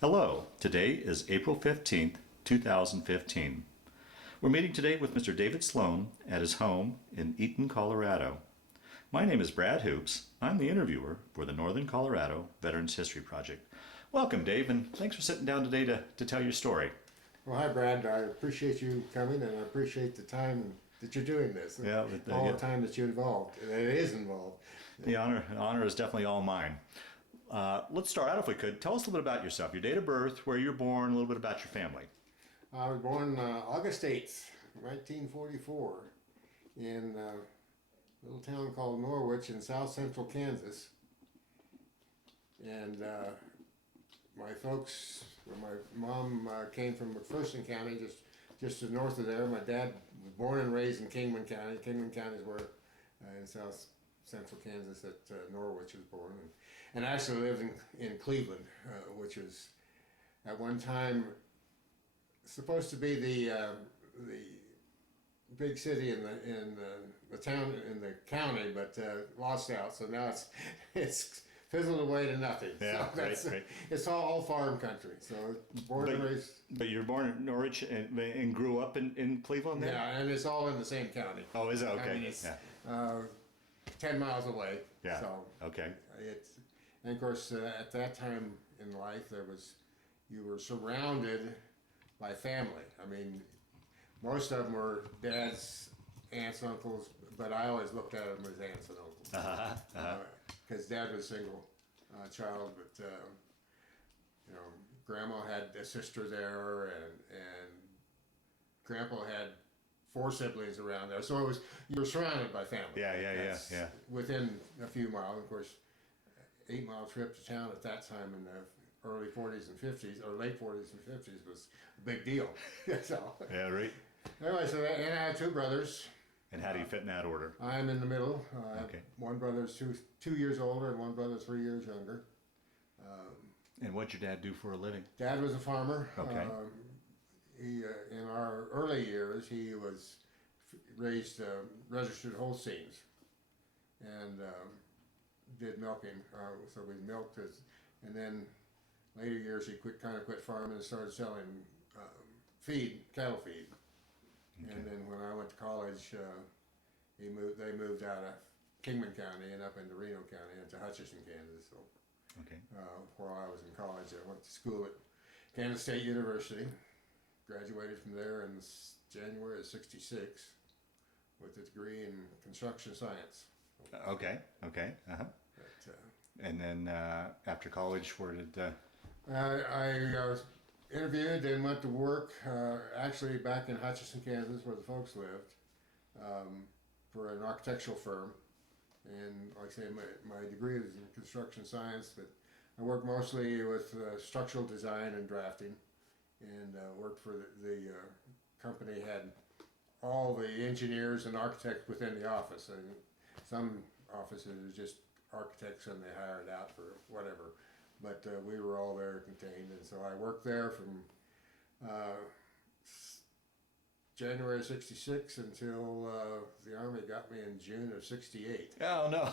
Hello, today is April 15th, 2015. We're meeting today with Mr. David Sloan at his home in Eaton, Colorado. My name is Brad Hoops. I'm the interviewer for the Northern Colorado Veterans History Project. Welcome, Dave, and thanks for sitting down today to tell your story. Well, hi, Brad. I appreciate you coming, and I appreciate the time that you're doing this. Yeah, all the time that you're involved. That it is involved. The honor is definitely all mine. Let's start out, if we could. Tell us a little bit about yourself, your date of birth, where you're born, a little bit about your family. I was born August 8th, 1944, in a little town called Norwich in south central Kansas. And my folks, my mom came from McPherson County, just to the north of there. My dad was born and raised in Kingman County. Kingman County is where in south central Kansas that Norwich was born. And I actually lived in Cleveland, which was at one time supposed to be the big city in the town in the county, but lost out. So now it's fizzled away to nothing. Yeah, so right. It's all farm country. So born and raised. But you're born in Norwich and grew up in Cleveland then? Yeah, and it's all in the same county. Oh, is it? Okay. I mean, it's, yeah. 10 miles away. Yeah. So okay. And of course, at that time in life, you were surrounded by family. I mean, most of them were dad's aunts, uncles, but I always looked at them as aunts and uncles. Because dad was a single child, but grandma had a sister there, and grandpa had 4 siblings around there. So you were surrounded by family. Yeah. Within a few miles, of course. 8-mile trip to town at that time in the early 40s and 50s, or late 40s and 50s, was a big deal. So yeah, right. anyway, and I have 2 brothers. And how do you fit in that order? I'm in the middle. Okay. One brother's 2 years older, and one brother 3 years younger. And what'd your dad do for a living? Dad was a farmer. Okay. He in our early years, he raised registered Holsteins, and did milking. So we milked it, and then later years he quit farming and started selling cattle feed. Okay. And then when I went to college, they moved out of Kingman County and up into Reno County, into Hutchinson, Kansas. So, okay. While I was in college, I went to school at Kansas State University. Graduated from there in January of '66 with a degree in construction science. Okay. Uh-huh. But, and then after college, where did... I interviewed and went to work, actually back in Hutchinson, Kansas, where the folks lived, for an architectural firm. And like I say, my degree is in construction science, but I worked mostly with structural design and drafting, and worked for the company had all the engineers and architects within the office. And some offices are just architects and they hired out for whatever, but we were all there contained, and so I worked there from January of '66 until the Army got me in June of '68. Oh no!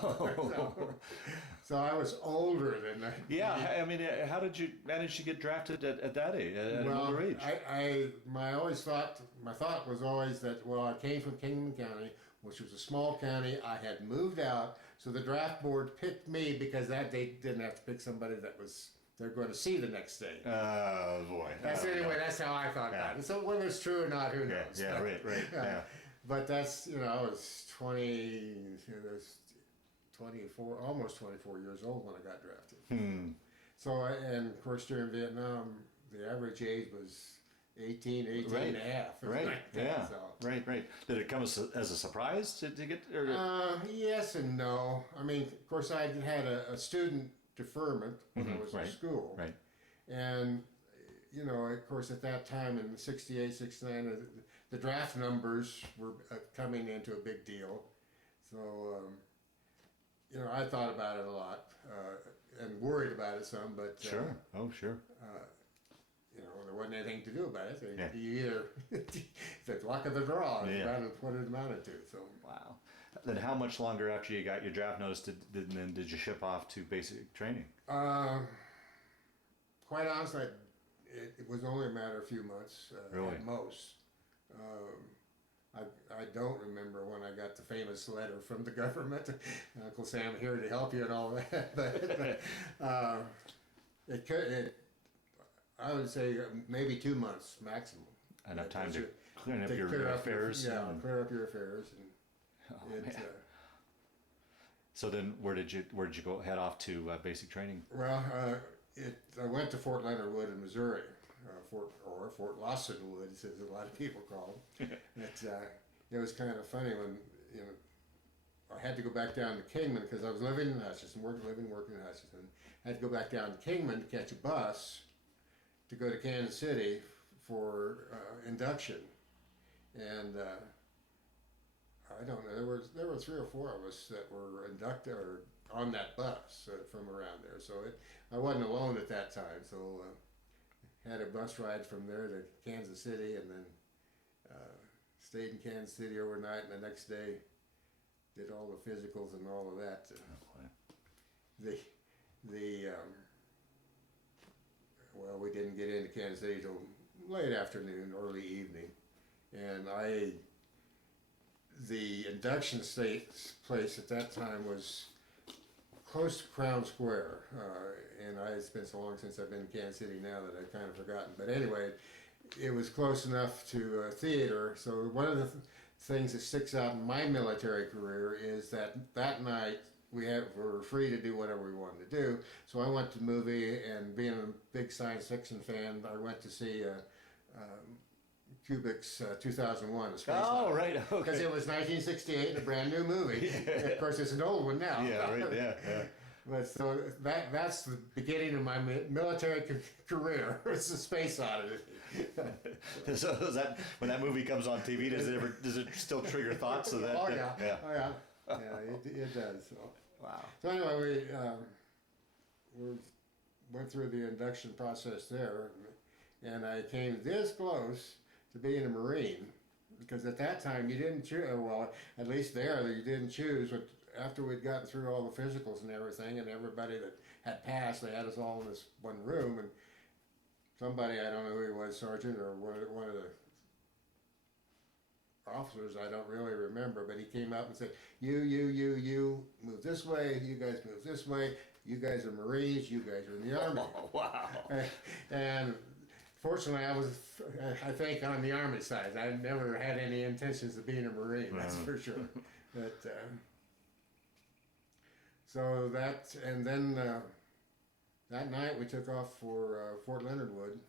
so I was older than that. Yeah, I mean, how did you manage to get drafted at that age, at an older age? My thought was always that, well, I came from Kingman County, which was a small county. I had moved out, so the draft board picked me because that they didn't have to pick somebody that they're going to see the next day. Oh boy! That's how I thought about it. So whether it's true or not, who knows? Yeah, right. Yeah. But that's I was 24, almost 24 years old when I got drafted. So and of course during Vietnam, the average age was 18 and a half. Right. Yeah. So. Right. Did it come as a surprise to get? Yes and no. I mean, of course, I had a student deferment when I was in school. Right. And, of course, at that time in '68, '69, the draft numbers were coming into a big deal. So, I thought about it a lot and worried about it some, but... Sure. Sure. There wasn't anything to do about it. You either, the luck of the draw is about what it amounted to. So. Wow. Then how much longer after you got your draft notice did you ship off to basic training? Quite quite honestly, it was only a matter of a few months Really? at most. I don't remember when I got the famous letter from the government, Uncle Sam here to help you and all that. But I would say maybe 2 months maximum. Enough time to to clean up your clear up affairs. clear up your affairs. And So then, where did you go? Head off to basic training? well, I went to Fort Leonard Wood in Missouri, Fort Lawson Woods, as a lot of people call it. It was kind of funny when I had to go back down to Kingman because I was living in Hutchinson, working in Hutchinson. I had to go back down to Kingman to catch a bus to go to Kansas City for induction, and I don't know. There were 3 or 4 of us that were inducted or on that bus from around there. So I wasn't alone at that time. So had a bus ride from there to Kansas City, and then stayed in Kansas City overnight. And the next day, did all the physicals and all of that. Well, we didn't get into Kansas City till late afternoon, early evening, and the induction place at that time was close to Crown Square, and it's been so long since I've been in Kansas City now that I've kind of forgotten. But anyway, it was close enough to a theater. So one of the things that sticks out in my military career is that night we were free to do whatever we wanted to do. So I went to the movie, and being a big science fiction fan, I went to see Kubrick's 2001: A Space Odyssey. Right, okay. Because it was 1968, a brand new movie. Of course, it's an old one now. Yeah, right. Yeah. But so that's the beginning of my military career. It's a space oddity. So is that when that movie comes on TV, does it still trigger thoughts of that? Oh yeah. Yeah. Oh yeah. Yeah, it does. So. Wow. So anyway, we went through the induction process there, and I came this close to being a Marine, because at that time you didn't choose. Well, at least there you didn't choose. But after we'd gotten through all the physicals and everything, and everybody that had passed, they had us all in this one room, and somebody, I don't know who he was, sergeant or one of the officers, I don't really remember, but he came up and said, you move this way, you guys move this way, you guys are Marines, you guys are in the Army. Oh, wow. And fortunately, I think, on the Army side. I never had any intentions of being a Marine, that's for sure. But so that, and then that night we took off for Fort Leonard Wood,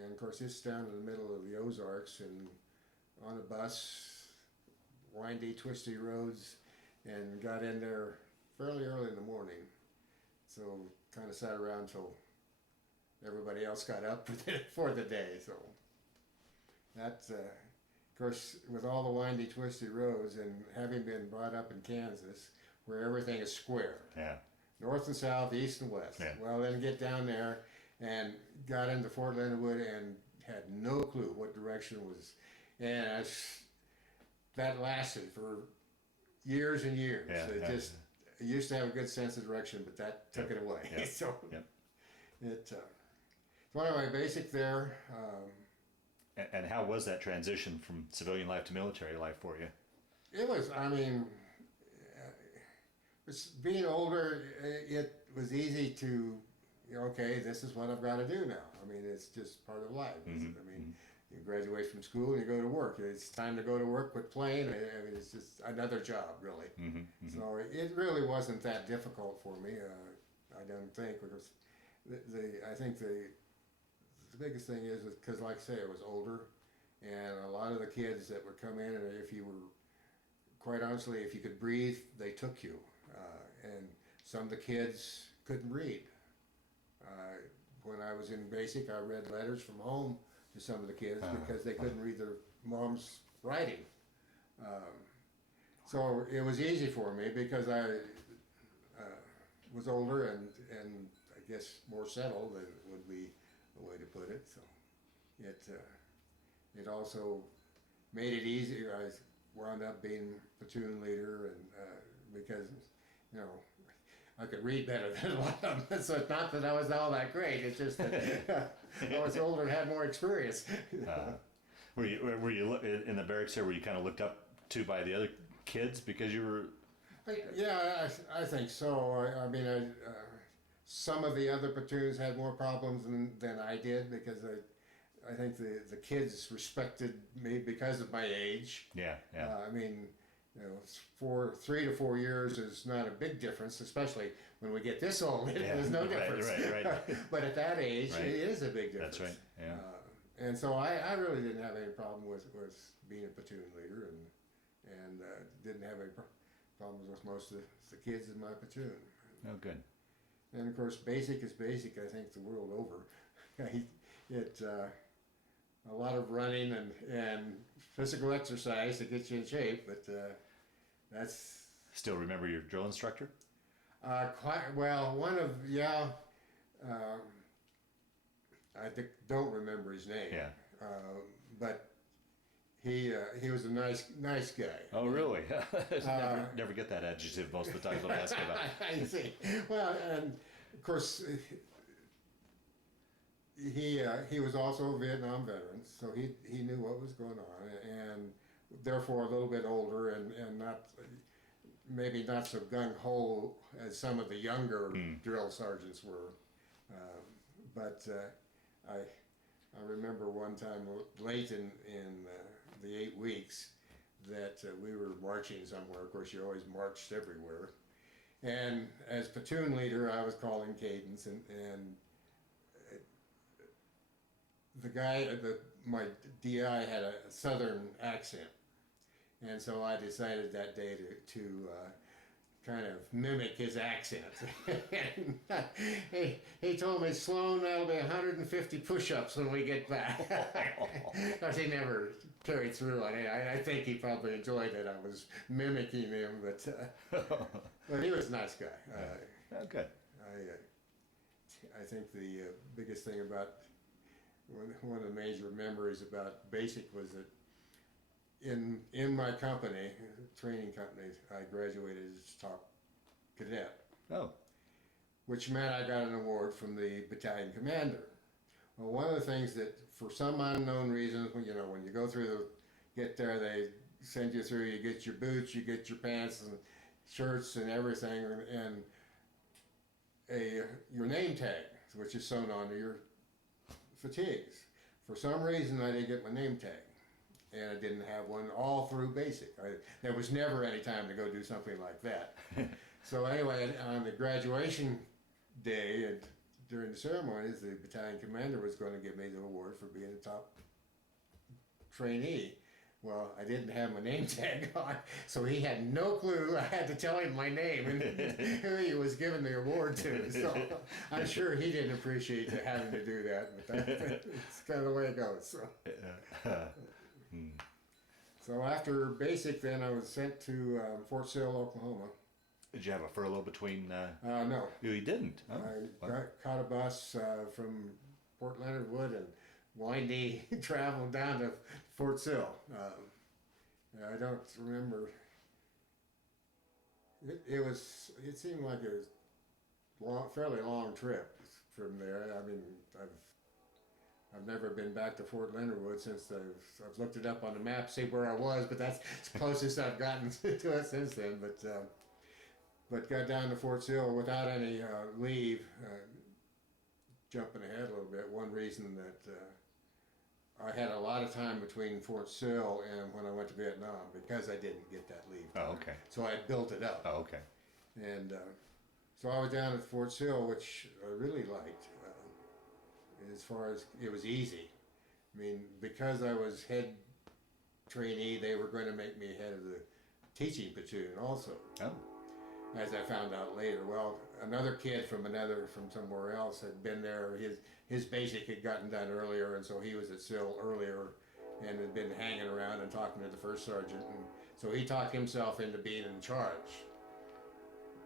and of course it's down in the middle of the Ozarks, and on a bus, windy, twisty roads, and got in there fairly early in the morning. So kind of sat around till everybody else got up for the day. So that's, of course, with all the windy, twisty roads, and having been brought up in Kansas, where everything is square. Yeah. North and south, east and west. Yeah. Well, then get down there and got into Fort Leonard Wood and had no clue what direction was. And that lasted for years and years. Yeah, I used to have a good sense of direction, but that took it away. Yeah. So Yeah. So anyway, basic there. And how was that transition from civilian life to military life for you? It was, I mean, being older, it was easy to, okay, this is what I've got to do now. I mean, it's just part of life. Mm-hmm. I mean, you graduate from school and you go to work. It's time to go to work, quit playing. I mean, it's just another job, really. Mm-hmm. Mm-hmm. So it really wasn't that difficult for me. I don't think, because I think the biggest thing is because, like I say, I was older, and a lot of the kids that would come in, and if you were, quite honestly, if you could breathe, they took you. And some of the kids couldn't read. When I was in basic, I read letters from home to some of the kids because they couldn't read their mom's writing. So it was easy for me because I was older and I guess more settled, than would be a way to put it. So it also made it easier. I wound up being platoon leader, and because I could read better than a lot of them. So it's not that I was all that great. It's just that I was older and had more experience. Were you in the barracks here? Were you kind of looked up to by the other kids because you were? Yeah, I think so. I mean, some of the other platoons had more problems than I did because I think the kids respected me because of my age. Yeah, yeah. I mean, you know, 3 to 4 years is not a big difference, especially when we get this old. There's no difference. Right. But at that age, it is a big difference. That's right. Yeah. And so I really didn't have any problem with being a platoon leader, and didn't have any problems with most of the kids in my platoon. Oh, good. And of course, basic is basic. I think the world over. A lot of running and physical exercise to get you in shape, but that's Still remember your drill instructor? quite well. I don't remember his name. Yeah. But he was a nice guy. Oh, really? Never get that adjective most of the time when I ask about it. I see. Well, and of course, he was also a Vietnam veteran, so he knew what was going on, and therefore a little bit older and not maybe not so gung ho as some of the younger drill sergeants were. But I remember one time late in the 8 weeks that we were marching somewhere. Of course, you always marched everywhere. And as platoon leader, I was calling cadence, and the guy, my DI had a southern accent, and so I decided that day to kind of mimic his accent. And he told me, "Sloan, that'll be 150 push-ups when we get back." Of course, he never carried through on it. I think he probably enjoyed that I was mimicking him, but he was a nice guy. Oh, good. I think the biggest thing about one of the major memories about basic was that in my company, training company, I graduated as top cadet. Oh. Which meant I got an award from the battalion commander. Well, one of the things that, for some unknown reason, when you go through get there, they send you through, you get your boots, you get your pants and shirts and everything, and your name tag, which is sewn onto your fatigues. For some reason, I didn't get my name tag, and I didn't have one all through basic. There was never any time to go do something like that. So anyway, on the graduation day, and during the ceremonies, the battalion commander was going to give me the award for being a top trainee. Well, I didn't have my name tag on, so he had no clue. I had to tell him my name and who he was giving the award to. So I'm sure he didn't appreciate having to do that, but it's kind of the way it goes. So after basic, then I was sent to Fort Sill, Oklahoma. Did you have a furlough between? No. You didn't? Oh, I caught a bus from Port Leonard Wood and windy travel down to Fort Sill. I don't remember. It seemed like it was fairly long trip from there. I mean, I've never been back to Fort Leonard Wood since I've looked it up on the map, see where I was, but that's the closest I've gotten to it since then. But got down to Fort Sill without any leave. Jumping ahead a little bit, one reason that I had a lot of time between Fort Sill and when I went to Vietnam because I didn't get that leave. Oh, okay. So I built it up. Oh, okay. And so I was down at Fort Sill, which I really liked. As far as it was easy. I mean, because I was head trainee, they were going to make me head of the teaching platoon also. Oh. As I found out later. Well, another kid from somewhere else had been there. His basic had gotten done earlier, and so he was at Sill earlier and had been hanging around and talking to the first sergeant. And so he talked himself into being in charge.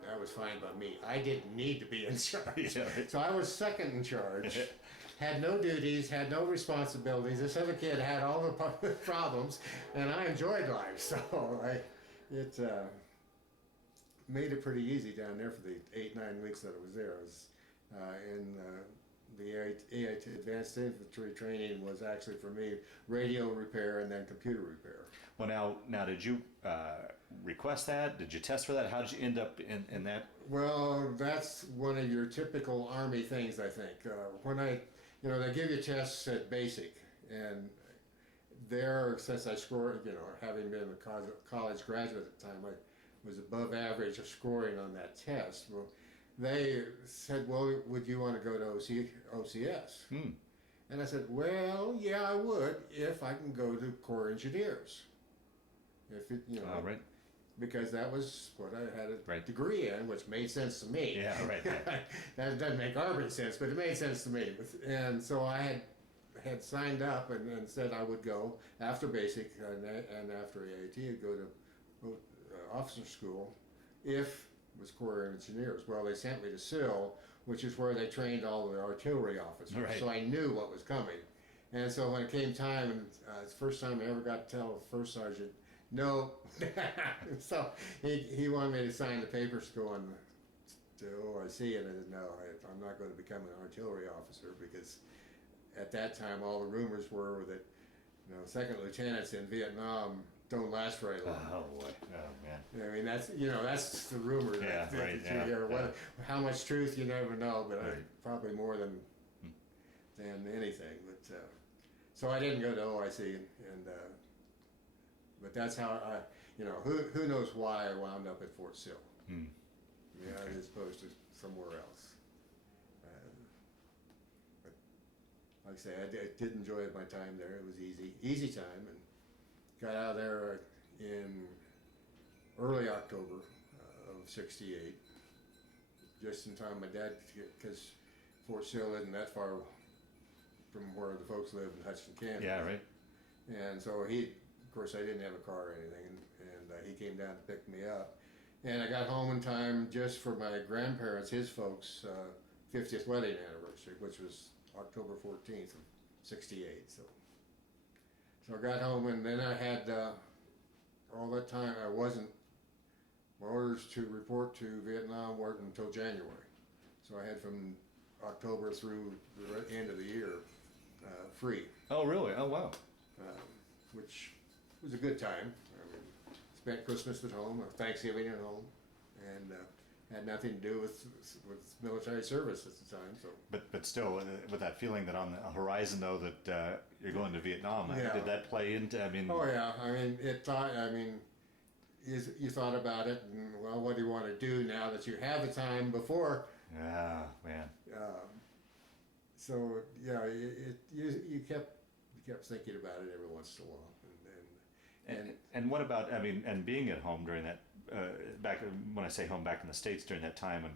That was fine by me. I didn't need to be in charge. Yeah. So I was second in charge. Had no duties, had no responsibilities. This other kid had all the made it pretty easy down there for the 8-9 weeks that I was there. I was in the AIT Advanced Infantry Training was actually for me radio repair and then computer repair. Well, now, did you request that? Did you test for that? How did you end up in that? Well, that's one of your typical Army things, I think. They give you tests at basic, and there, since I scored, having been a college graduate at the time, I was above average of scoring on that test. Well, they said, well, would you want to go to OCS? And I said, well, yeah, I would if I can go to Corps Engineers. If it, Right. Because that was what I had a Right. degree in, which made sense to me. Yeah, right. That doesn't make Army sense, but it made sense to me. And so I had signed up and said I would go after basic and after AIT, I'd go to officer school if it was Corps Engineers. Well, they sent me to Sill, which is where they trained all the artillery officers. Right. So I knew what was coming. And so when it came time, and it's the first time I ever got to tell the first sergeant, no. So he wanted me to sign the papers going to OIC, and I said, no, I'm not going to become an artillery officer, because at that time all the rumors were that second lieutenants in Vietnam don't last very long. Oh boy. Oh man. I mean, that's the rumor. Yeah, that right, you hear. How much truth you never know, but Right. probably more than anything. But so I didn't go to OIC, and but that's how who knows why I wound up at Fort Sill, Okay. as opposed to somewhere else. But like I say, I did enjoy my time there. It was easy time, and got out of there in early October of '68, just in time my dad, because Fort Sill isn't that far from where the folks live in Hutchinson, Kansas. Yeah, right. And so of course I didn't have a car or anything, and he came down to pick me up. And I got home in time just for my grandparents, his folks, 50th wedding anniversary, which was October 14th of '68. So I got home, and then I had all that time my orders to report to Vietnam weren't until January. So I had from October through the end of the year free, Oh really? Oh wow. which was a good time. I mean, spent Christmas at home, Thanksgiving at home, and had nothing to do with military service at the time. So, But still, with that feeling that on the horizon, though, that you're going to Vietnam, Yeah. did that play into? I mean, oh yeah, I mean you thought about it, and well, what do you want to do now that you have the time before? yeah, man. So yeah, you kept thinking about it every once in a while, And what about? I mean, and being at home during that back when I say home, back in the States during that time, and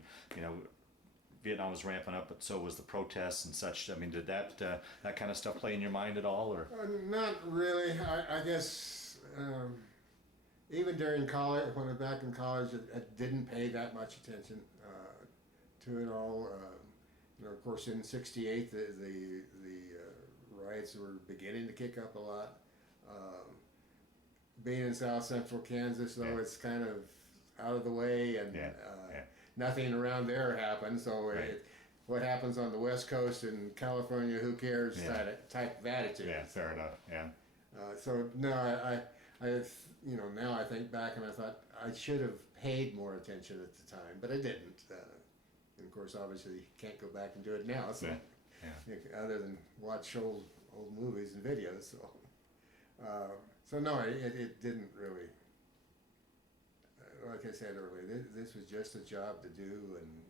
Vietnam was ramping up, but so was the protests and such. I mean, did that kind of stuff play in your mind at all, or? not really. I guess even during college, when I was back in college, I didn't pay that much attention to it all. Of course, in '68, the riots were beginning to kick up a lot. Being in South Central Kansas, though, Yeah. it's kind of out of the way, and Yeah. nothing around there happens. So Right. what happens on the West Coast and California, who cares? Yeah. Type of attitude. Yeah, fair enough. Yeah. So no, I now I think back and I thought I should have paid more attention at the time, but I didn't. And of course, obviously, you can't go back and do it now. So, Yeah. other than watch old movies and videos. So no, it didn't really. Like I said earlier, this was just a job to do, and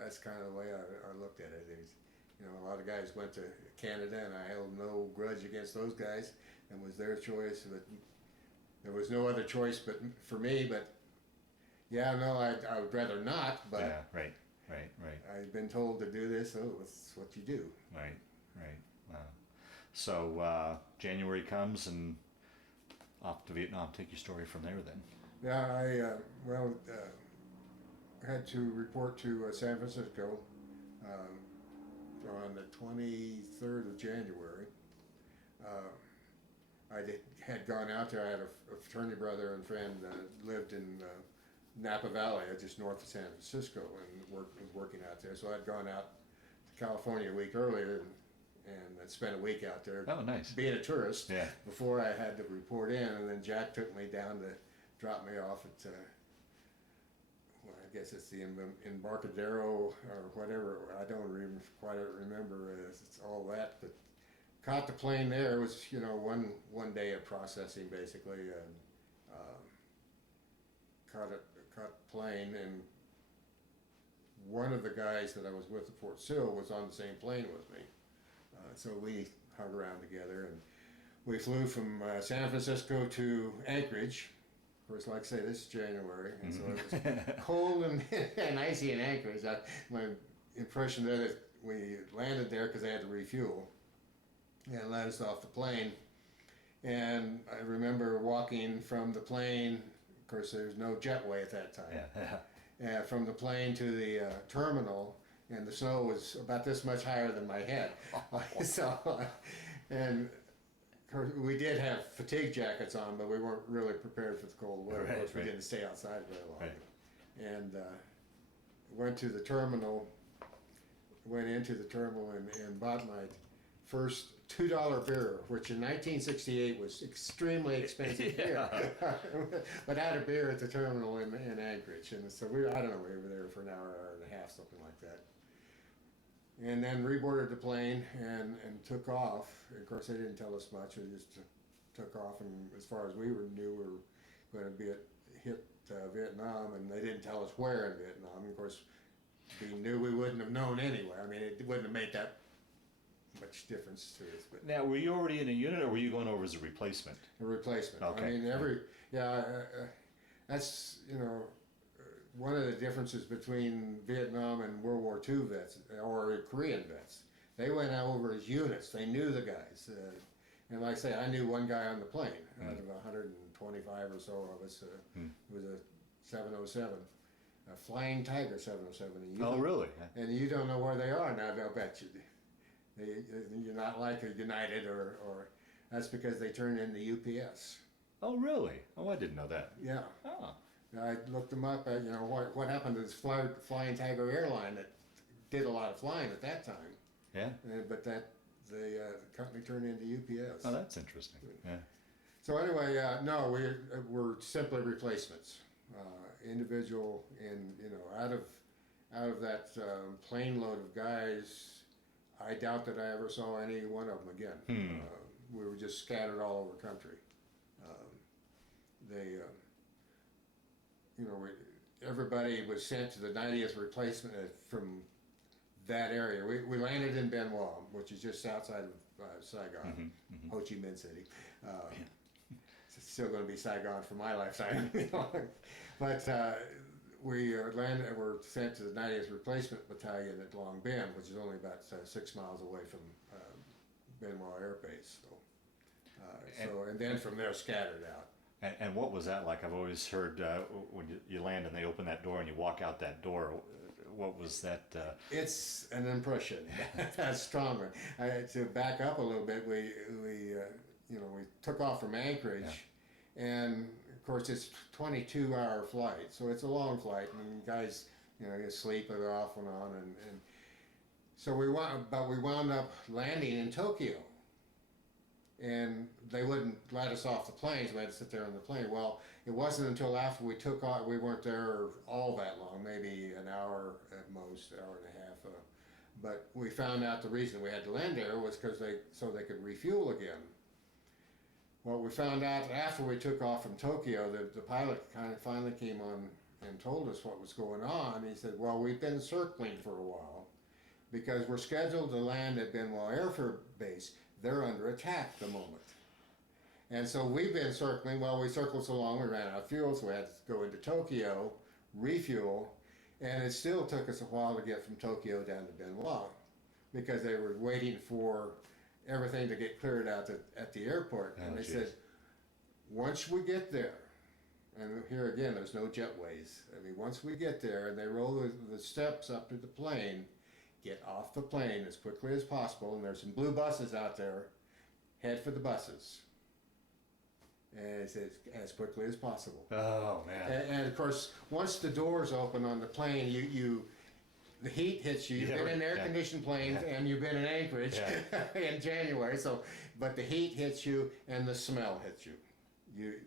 that's kind of the way I looked at it. A lot of guys went to Canada, and I held no grudge against those guys, and was their choice. But there was no other choice but for me. But yeah, no, I would rather not. But Yeah. Right. I've been told to do this, so it's what you do. Right. Wow. So January comes and off to Vietnam. Take your story from there, then. Yeah, I had to report to San Francisco on the 23rd of January. had gone out there. I had a fraternity brother and friend lived in Napa Valley, just north of San Francisco, and was working out there. So I'd gone out to California a week earlier and I'd spent a week out there. Oh, nice. Being a tourist. Yeah. Before I had to report in, and then Jack took me down to drop me off at. Well, I guess it's the Embarcadero or whatever. I don't quite remember. It's all that, but caught the plane there. It was one day of processing basically, and caught the plane, and one of the guys that I was with at Fort Sill was on the same plane with me. So we hung around together, and we flew from San Francisco to Anchorage. Of course, like I say, this is January, and so it was cold and icy in Anchorage. My impression there that we landed there because they had to refuel and let us off the plane. And I remember walking from the plane. Of course, there's no jetway at that time. From the plane to the terminal, and the snow was about this much higher than my head. And of course, we did have fatigue jackets on, but we weren't really prepared for the cold weather. Of course, we didn't stay outside very long. Right. And went to the terminal, went into the terminal and bought my first $2 beer, which in 1968 was extremely expensive beer. But I had a beer at the terminal in Anchorage, and so I don't know, we were there for an hour and a half, something like that. And then reboarded the plane and took off. Of course, they didn't tell us much. We just took off, and as far as we knew, we were going to hit Vietnam, and they didn't tell us where in Vietnam. Of course, we knew we wouldn't have known anyway. I mean, it wouldn't have made that much difference to us. But Now, were you already in a unit, or were you going over as a replacement? a replacement. Okay. I mean, that's one of the differences between Vietnam and World War II vets or Korean vets. They went out over as units. They knew the guys. And like I say, I knew one guy on the plane out of 125 or so of us. It was a 707, a Flying Tiger 707. Oh, really? And you don't know where they are now, I'll bet you. You're not like a United or that's because they turned into UPS. Oh, really? Oh, I didn't know that. Yeah. Oh. I looked them up. What happened to this Flying Tiger airline that did a lot of flying at that time. Yeah. But the company turned into UPS. Oh, that's interesting. Yeah. So anyway, no, we're simply replacements. Individual, and out of that plane load of guys, I doubt that I ever saw any one of them again. We were just scattered all over the country. Everybody was sent to the 90th replacement from that area. We landed in Bien Hoa, which is just outside of Saigon, Ho Chi Minh City. It's still going to be Saigon for my lifetime. But we were sent to the 90th Replacement Battalion at Long Binh, which is only about 6 miles away from Bien Hoa Air Base. And then from there scattered out. And what was that like? I've always heard when you land and they open that door and you walk out that door. What was that? It's an impression. That's strong. To back up a little bit, we took off from Anchorage, and of course it's 22-hour flight, so it's a long flight, and guys, you sleep it off and on, and so we wound up landing in Tokyo. And they wouldn't let us off the planes. We had to sit there on the plane. Well, it wasn't until after we took off, we weren't there all that long, maybe an hour at most, hour and a half. But we found out the reason we had to land there was so they could refuel again. Well, we found out after we took off from Tokyo, the pilot kind of finally came on and told us what was going on. He said, well, we've been circling for a while because we're scheduled to land at Bien Hoa Air Base. They're under attack at the moment. And so we've been circling. Well, we circled so long we ran out of fuel, so we had to go into Tokyo, refuel, and it still took us a while to get from Tokyo down to Bien Hoa because they were waiting for everything to get cleared out at the airport. And they said, once we get there, and here again, there's no jetways. I mean, once we get there and they roll the steps up to the plane, get off the plane as quickly as possible, and there's some blue buses out there, head for the buses. And it says, as quickly as possible. Oh man. And of course, once the doors open on the plane, the heat hits you. You've been in air-conditioned planes, and you've been in Anchorage in January. So, but the heat hits you, and the smell hits you.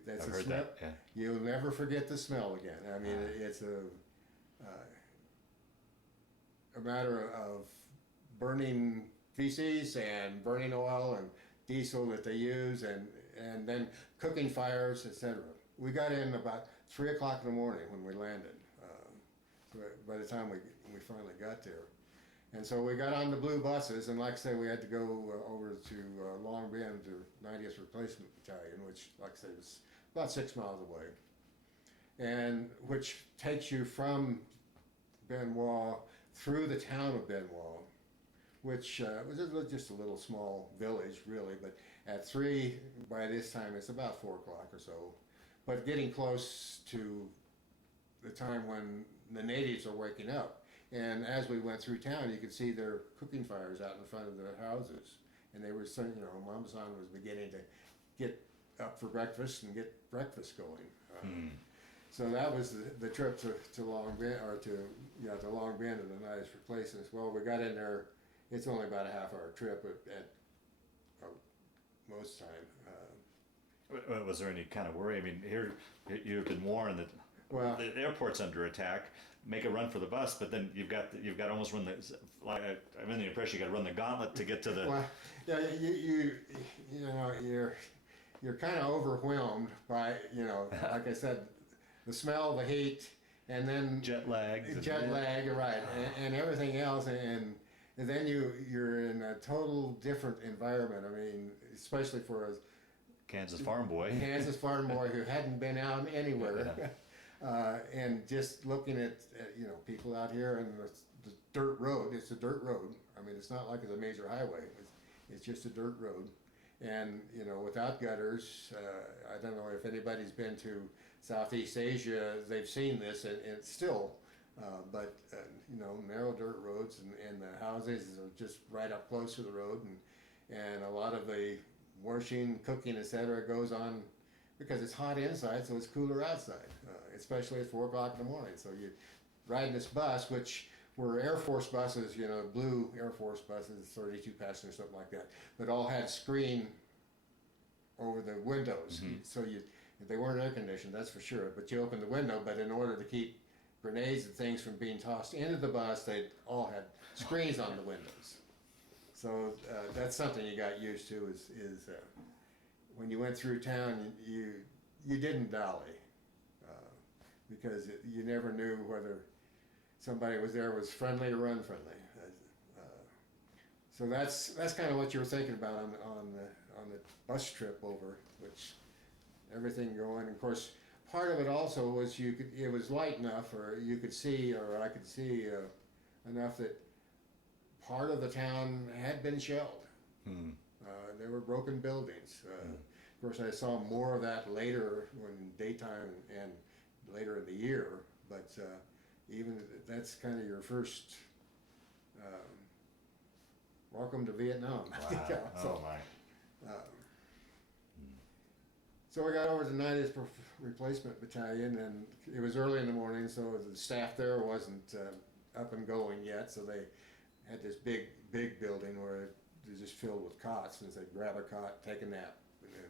That's I've a heard smell. that. Yeah. You'll never forget the smell again. I mean, it's a matter of burning feces and burning oil and diesel that they use, and then cooking fires, etc. We got in about 3 o'clock in the morning when we landed. By the time we finally got there, and so we got on the blue buses, and like I say, we had to go over to Long Bien to 90th Replacement Battalion, which, like I say, was about 6 miles away, and which takes you from Bien Hoa through the town of Bien Hoa, which was just a little small village, really. But at 3, by this time, it's about 4 o'clock or so. But getting close to the time when the natives are waking up. And as we went through town, you could see their cooking fires out in front of their houses. And they were saying, Mama San was beginning to get up for breakfast and get breakfast going. So that was the trip to Long Bien, or to Long Bien and the 90th Replacements. Well, we got in there. It's only about a half-hour trip at most time. Was there any kind of worry? I mean, here you've been warned that the airport's under attack. Make a run for the bus, but then you've got to almost run the. Like I'm in the impression you got to run the gauntlet to get to the. Well, yeah, you're kind of overwhelmed by like I said, the smell, the heat, and then jet lag, right, and everything else, and then you're in a total different environment. I mean, especially for a Kansas farm boy who hadn't been out anywhere. And just looking at people out here and the dirt road. It's a dirt road. I mean, it's not like it's a major highway. It's just a dirt road, and without gutters. I don't know if anybody's been to Southeast Asia. They've seen this, and it's still, but narrow dirt roads, and the houses are just right up close to the road, and a lot of the washing, cooking, etc. goes on because it's hot inside, so it's cooler outside. Especially at 4 o'clock in the morning. So you ride this bus, which were Air Force buses, blue Air Force buses, 32 passengers, something like that, but all had screen over the windows. So they weren't air conditioned, that's for sure, but you open the window, but in order to keep grenades and things from being tossed into the bus, they all had screens on the windows. So that's something you got used to is when you went through town, you didn't dally. Because you never knew whether somebody was friendly or unfriendly. So that's kind of what you were thinking about on the bus trip over, which everything going. Of course, part of it also was it was light enough, or you could see, or I could see enough that part of the town had been shelled. There were broken buildings. Of course, I saw more of that later when daytime and later in the year, but even that's kind of your first welcome to Vietnam. Wow. So we got over to 90th Replacement Battalion, and it was early in the morning, so the staff there wasn't up and going yet, so they had this big building where it was just filled with cots, and said, grab a cot, take a nap, and then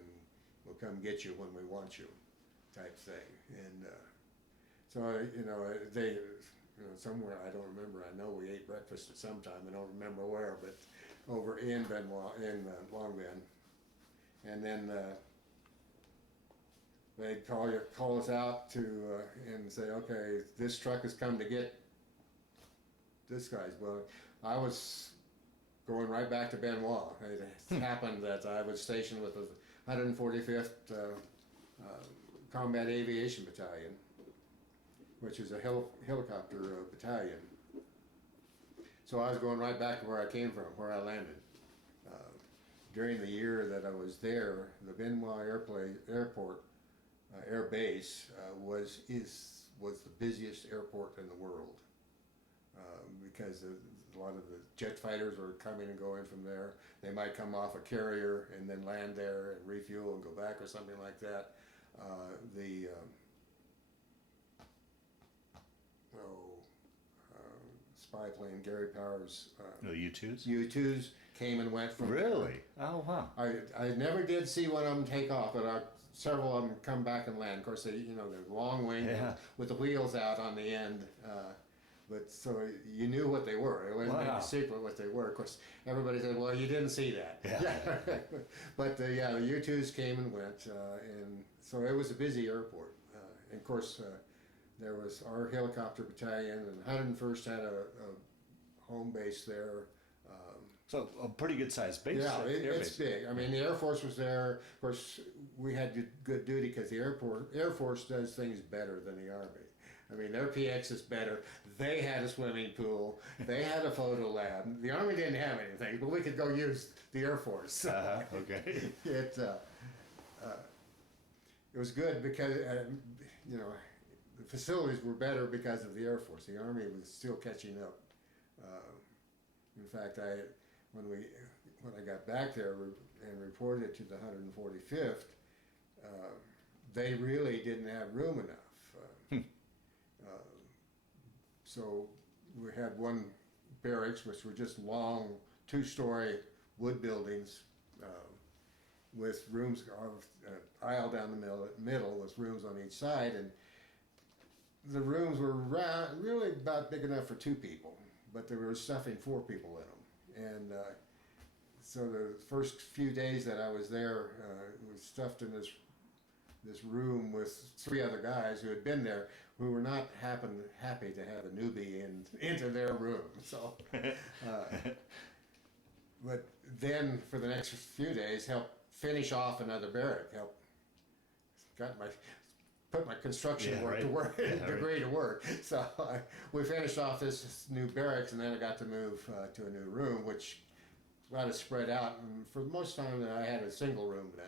we'll come get you when we want you, type thing. And so they, somewhere, I don't remember. I know we ate breakfast at some time. I don't remember where, but over in Bien Hoa, in Long Bien, and then they'd call us out to and say, okay, this truck has come to get this guy's. Well, I was going right back to Bien Hoa. It happened that I was stationed with the 145th Combat Aviation Battalion, which is a helicopter battalion. So I was going right back to where I came from, where I landed. During the year that I was there, the Bien Hoa Air Base was the busiest airport in the world, because a lot of the jet fighters were coming and going from there. They might come off a carrier and then land there and refuel and go back or something like that. The spy plane, Gary Powers. The U-2s? U-2s came and went from Really? Oh, wow. I never did see one of them take off, but several of them come back and land. Of course, they're long wing with the wheels out on the end. But so you knew what they were. It wasn't a secret what they were. Of course, everybody said, "Well, you didn't see that." Yeah. But the U-2s came and went, and so it was a busy airport. And of course, there was our helicopter battalion, and 101st had a home base there. So a pretty good sized base. Yeah, it's big. I mean, the Air Force was there. Of course, we had good duty because the Air Force does things better than the Army. I mean, their PX is better. They had a swimming pool. They had a photo lab. The Army didn't have anything, but we could go use the Air Force. Okay. It was good because the facilities were better because of the Air Force. The Army was still catching up. In fact, when I got back there and reported to the 145th, they really didn't have room enough. So we had one barracks, which were just long 2-story wood buildings with rooms of aisle down the middle with rooms on each side, and the rooms were really about big enough for 2 people, but they were stuffing 4 people in them. And so the first few days that I was there, was stuffed in this room with 3 other guys who had been there, who were not happy to have a newbie into their room. So, but then for the next few days, helped finish off another barrack. Put my construction work to work, degree to work. So we finished off this new barracks, and then I got to move to a new room, which got us spread out. And for the most time, I had a single room then.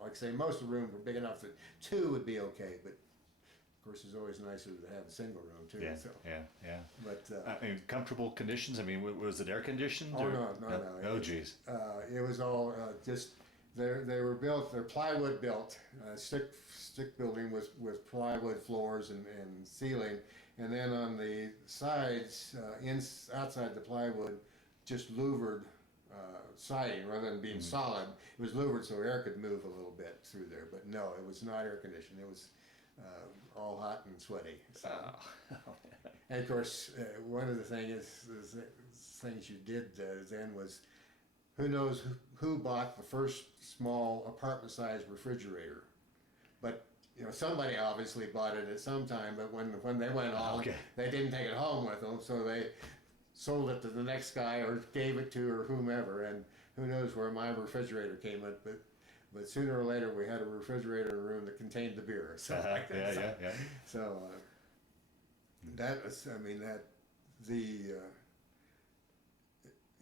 Like I say, most of the rooms were big enough that 2 would be okay, but of course it's always nicer to have a single room too. Yeah, so. yeah. But I mean, comfortable conditions. I mean, was it air conditioned? Oh, or? no. Oh, geez. It was all just they were built. They're plywood built, stick building with plywood floors and ceiling, and then on the sides, outside the plywood, just louvered siding rather than being solid. It was louvered so air could move a little bit through there. But no, it was not air conditioned. It was all hot and sweaty. So. And of course, one of the things you did then was, who knows who bought the first small apartment-sized refrigerator, but somebody obviously bought it at some time. But when they went on, they didn't take it home with them, so they sold it to the next guy or gave it to or whomever. And who knows where my refrigerator came in, but sooner or later we had a refrigerator in a room that contained the beer. So like that. Yeah. So that was,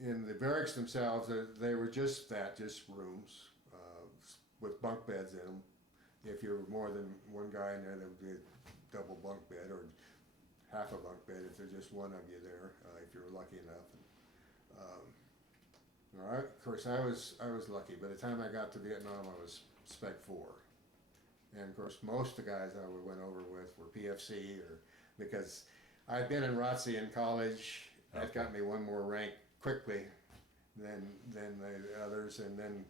in the barracks themselves, they were just rooms with bunk beds in them. If you were more than one guy in there, there would be a double bunk bed or half a bunk bed if there's just one of you there, if you were lucky enough. Of course, I was lucky. By the time I got to Vietnam, I was Spec 4. And of course, most of the guys I went over with were PFC, because I'd been in ROTC in college. That got me one more rank quickly than the others, and then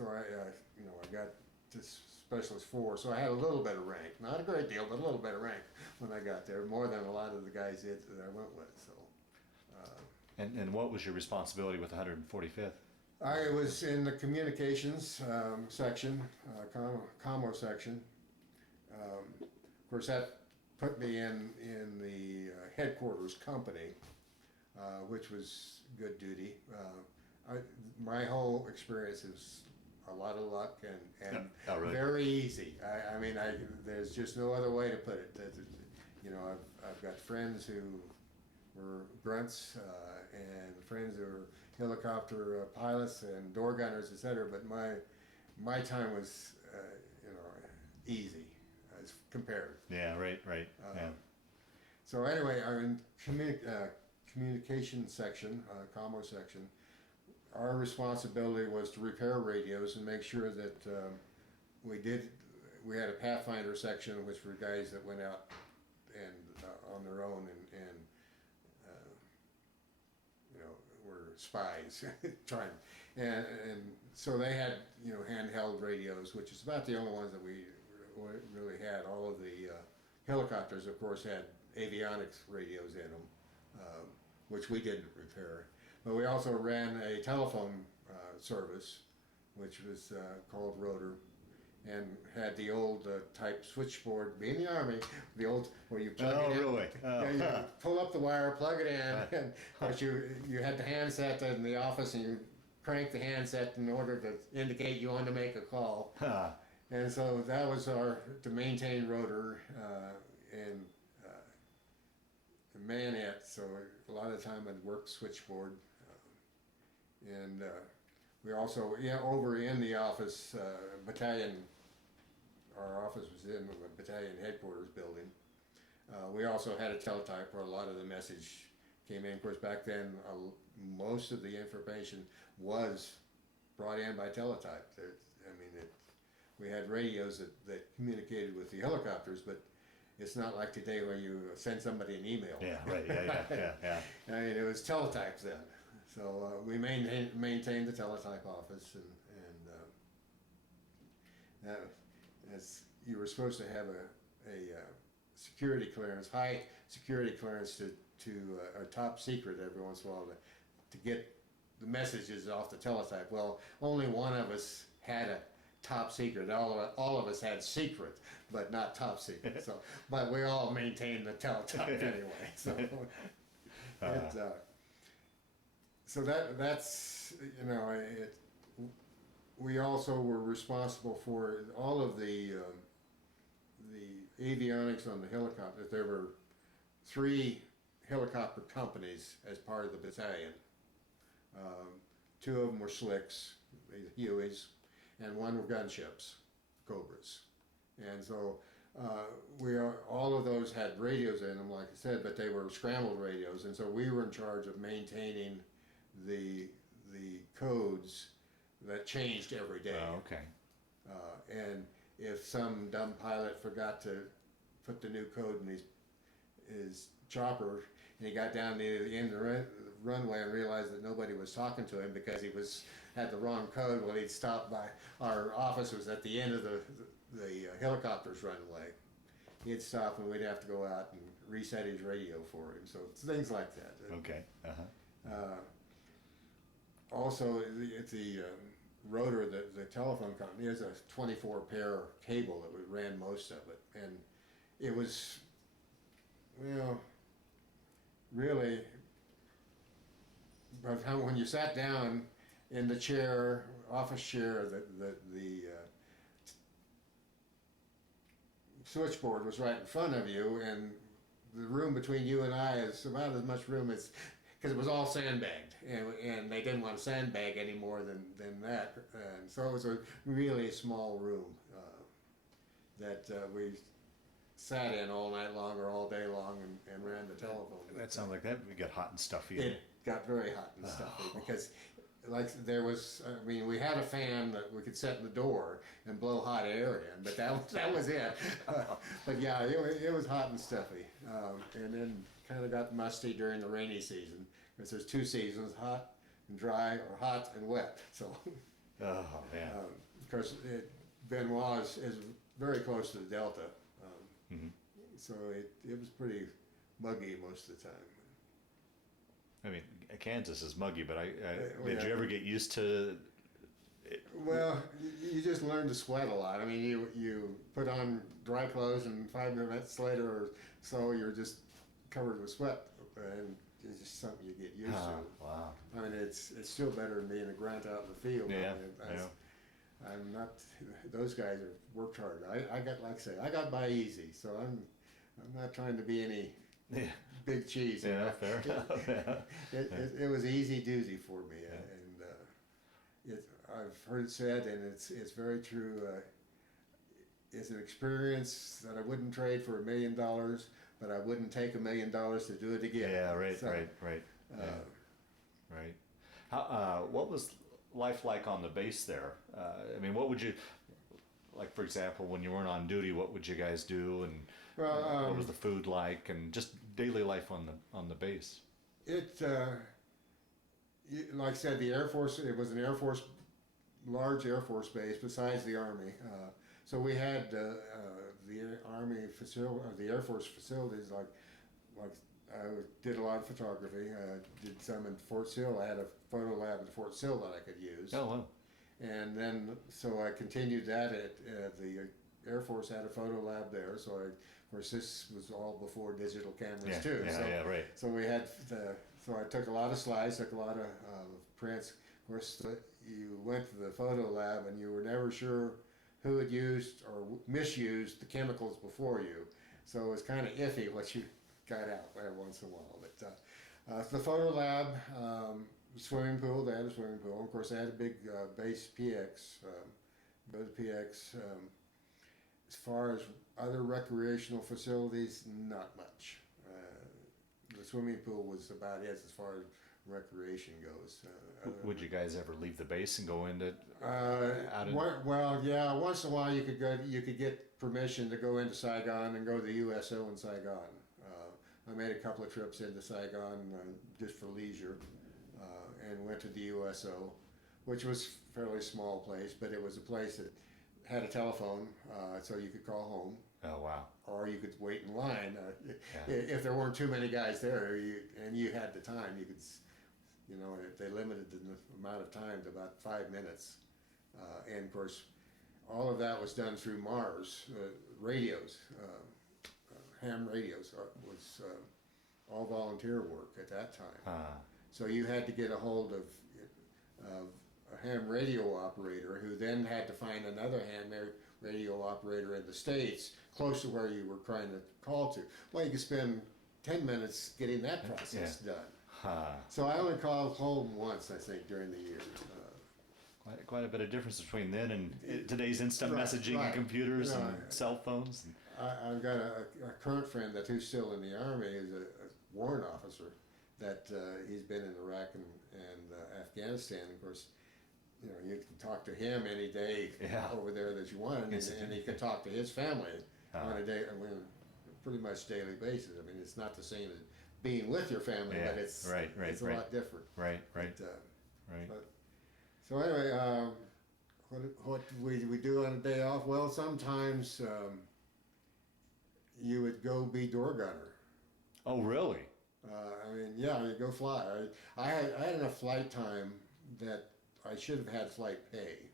I got to Specialist 4, so I had a little bit of rank, not a great deal, but a little bit of rank when I got there, more than a lot of the guys did that I went with. So. And what was your responsibility with the 145th? I was in the communications section, commo section. Of course, that put me in the headquarters company, which was good duty. My whole experience is a lot of luck and really? Very easy. There's just no other way to put it. I've got friends who were grunts and friends who were helicopter pilots and door gunners, etc. But my time was easy as compared. Yeah, right. So anyway, our communication section, commo section, our responsibility was to repair radios and make sure that we had a Pathfinder section, which were guys that went out and on their own and were spies trying, and so they had handheld radios, which is about the only ones that we really had. All of the helicopters, of course, had avionics radios in them, which we didn't repair. But we also ran a telephone service, which was called Rotor, and had the old type switchboard. Being in the Army, the old where you plug it in. Really? Oh, You pull up the wire, plug it in, and of course you had the handset in the office, and you crank the handset in order to indicate you wanted to make a call. And so that was to maintain Rotor and man it. So a lot of the time I'd work switchboard, and we also over in the office battalion. Our office was in the battalion headquarters building. We also had a teletype where a lot of the message came in. Of course, back then most of the information was brought in by teletype. We had radios that communicated with the helicopters, but it's not like today where you send somebody an email. Yeah, right. Yeah. I mean, it was teletypes then. So we maintained the teletype office, and as you were supposed to have a security clearance, high security clearance to a top secret every once in a while to get the messages off the teletype. Well, only one of us had a top secret. All of us had secret, but not top secret. So, but we all maintained the teletype anyway. So, so that's we also were responsible for all of the avionics on the helicopter. There were 3 helicopter companies as part of the battalion. 2 of them were slicks, the Hueys, and 1 were gunships, Cobras. And so all of those had radios in them, like I said, but they were scrambled radios, and so we were in charge of maintaining the codes that changed every day. Oh, okay. And if some dumb pilot forgot to put the new code in his chopper, and he got down to the end of the runway and realized that nobody was talking to him because he had the wrong code, well, he'd stop by. Our office was at the end of the helicopter's runway. He'd stop, and we'd have to go out and reset his radio for him. So things like that. Okay. Also, the Rotor, the telephone company, is a 24-pair cable that ran most of it, and it was, really. But when you sat down in the chair, office chair, the switchboard was right in front of you, and the room between you and I is about as much room as, because it was all sandbagged, and they didn't want to sandbag any more than that, and so it was a really small room that we sat in all night long or all day long and ran the telephone. That sounds like that would get hot and stuffy. It got very hot and stuffy because, there was, we had a fan that we could set in the door and blow hot air in, but that was it. But yeah, it was hot and stuffy, and then kind of got musty during the rainy season, because there's 2 seasons: hot and dry, or hot and wet. So, Oh, man. of course, Bien Hoa is very close to the Delta, so it was pretty muggy most of the time. I mean, Kansas is muggy, but yeah. Did you ever get used to it? Well, you just learn to sweat a lot. I mean, you put on dry clothes, and 5 minutes later or so, you're just covered with sweat, and it's just something you get used to. Wow. I mean, it's still better than being a grunt out in the field. Yeah. I mean, I'm not. Those guys have worked hard. I got, like I say, I got by easy, so I'm not trying to be any big cheese. Yeah, fair enough. It was easy doozy for me, and I've heard it said, and it's very true. It's an experience that I wouldn't trade for $1 million, but I wouldn't take $1 million to do it again. Yeah, right, So, right. Yeah, right. How? What was life like on the base there? I mean, what would you like? For example, when you weren't on duty, what would you guys do, and Well, what was the food like, and just daily life on the base? it like I said, the Air Force. It was an large Air Force base besides the Army. So we had the Army facility, the Air Force facilities. Like I did a lot of photography. I did some in Fort Sill. I had a photo lab at Fort Sill that I could use. Oh, wow. And then so I continued that at the Air Force had a photo lab there. So of course this was all before digital cameras too. Yeah, So, yeah, right. so we had so I took a lot of slides, took a lot of prints. Of course, you went to the photo lab and you were never sure who had used or misused the chemicals before you. So it was kind of iffy what you got out every once in a while. But the photo lab, swimming pool, they had a swimming pool. Of course, they had a big base PX. Go to PX. As far as other recreational facilities, not much. The swimming pool was about it as far as recreation goes. Would you guys ever leave the base and go into Well, yeah. Once in a while, you could go. You could get permission to go into Saigon and go to the USO in Saigon. I made a couple of trips into Saigon just for leisure, and went to the USO, which was a fairly small place, but it was a place that had a telephone, so you could call home. Oh, wow. Or you could wait in line. If there weren't too many guys there, and you had the time, you could, they limited the amount of time to about 5 minutes. And of course, all of that was done through Mars radios. Ham radios was all volunteer work at that time. So you had to get a hold of a ham radio operator who then had to find another ham radio operator in the States close to where you were trying to call to. Well, you could spend 10 minutes getting that process done. So I only called home once, I think, during the year. Quite a bit of difference between then and today's instant messaging and computers and cell phones. I've got a current friend who's still in the Army, who's a warrant officer, that he's been in Iraq and Afghanistan. Of course, you can talk to him any day over there that you want, and he can talk to his family on a pretty much daily basis. I mean, it's not the same as being with your family, but it's a lot different. Right. But, so anyway, what we do on a day off? Well, sometimes you would go be door gunner. Oh, really? You go fly. I had enough flight time that I should have had flight pay,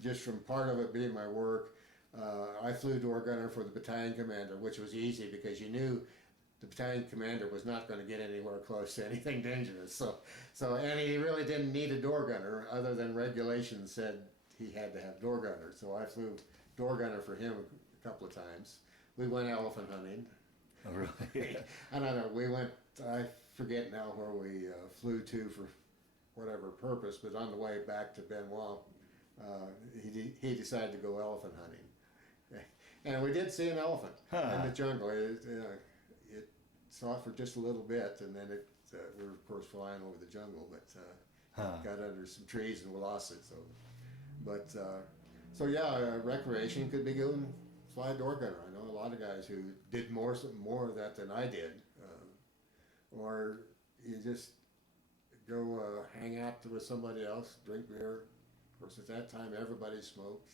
just from part of it being my work. I flew door gunner for the battalion commander, which was easy because you knew the battalion commander was not going to get anywhere close to anything dangerous. And he really didn't need a door gunner, other than regulations said he had to have door gunner. So I flew door gunner for him a couple of times. We went elephant hunting. Oh, really? I don't know. We went. I forget now where we flew to for whatever purpose, but on the way back to Bien Hoa, he decided to go elephant hunting, and we did see an elephant in the jungle. It saw it for just a little bit, and then we were of course flying over the jungle, but got under some trees and we lost it. Recreation could be going fly door gunner. I know a lot of guys who did more of that than I did, or you just go hang out with somebody else, drink beer. Of course, at that time, everybody smoked.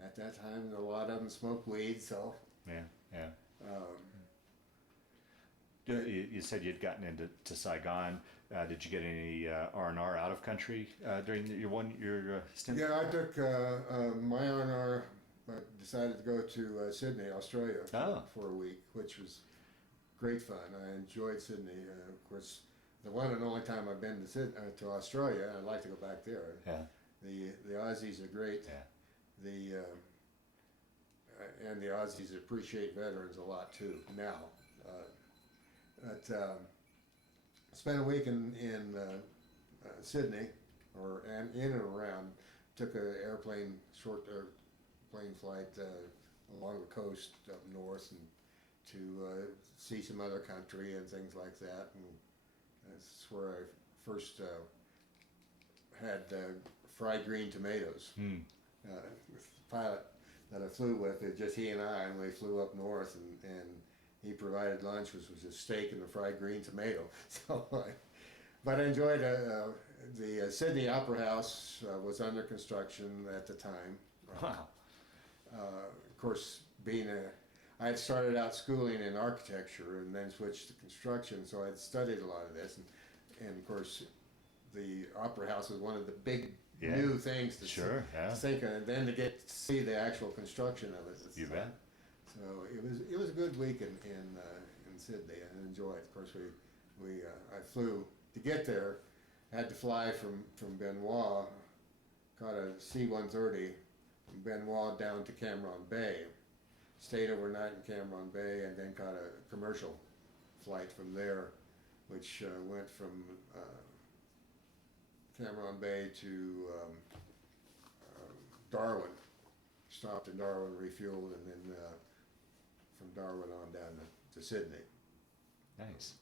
At that time, a lot of them smoked weed, so. Yeah. You said you'd gotten into Saigon. Did you get any R&R out of country during your stint? Yeah, I took my R&R. I decided to go to Sydney, Australia for a week, which was great fun. I enjoyed Sydney. Of course, the one and only time I've been to Australia, I'd like to go back there. Yeah. The Aussies are great. Yeah. And the Aussies appreciate veterans a lot too now. Spent a week in Sydney, and in and around. Took an plane flight along the coast up north, and to see some other country and things like that. And that's where I first had fried green tomatoes. Mm. The pilot that I flew with, it just he and we flew up north, and he provided lunch, which was a steak and a fried green tomato. So, but I enjoyed the Sydney Opera House was under construction at the time. Wow. Of course, I had started out schooling in architecture and then switched to construction, so I'd studied a lot of this, and of course, the Opera House was one of the big new things to think of, and then to get to see the actual construction of it. You bet. So it was a good week in Sydney, and enjoyed it. Of course, I flew to get there. Had to fly from Bien Hoa, caught a C-130 from Bien Hoa down to Cameron Bay. Stayed overnight in Cameron Bay, and then caught a commercial flight from there, which went from Cameron Bay to Darwin. Stopped in Darwin, refueled, and then from Darwin on down to Sydney. Nice.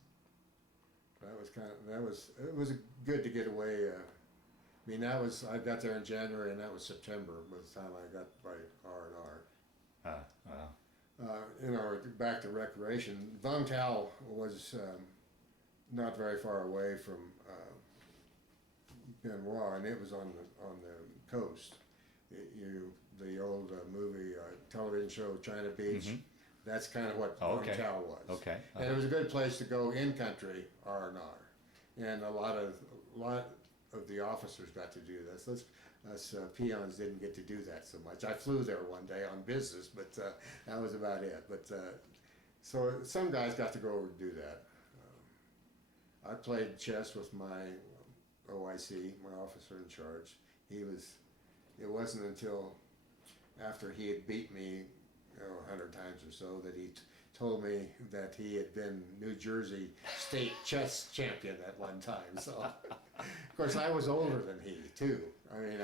It was good to get away. I mean, I got there in January, and that was September by the time I got by R&R. Wow. Back to recreation. Vung Tau was not very far away from Bien Hoa, and it was on the coast. The old movie television show China Beach. Mm-hmm. That's kind of what Vung Tau was. Okay. And it was a good place to go in country R&R, and a lot of the officers got to do this. Us peons didn't get to do that so much. I flew there one day on business, but that was about it. But so some guys got to go over and do that. I played chess with my OIC, my officer in charge. It wasn't until after he had beat me 100 times or so that he told me that he had been New Jersey state chess champion at one time. So, of course, I was older than he too. I mean,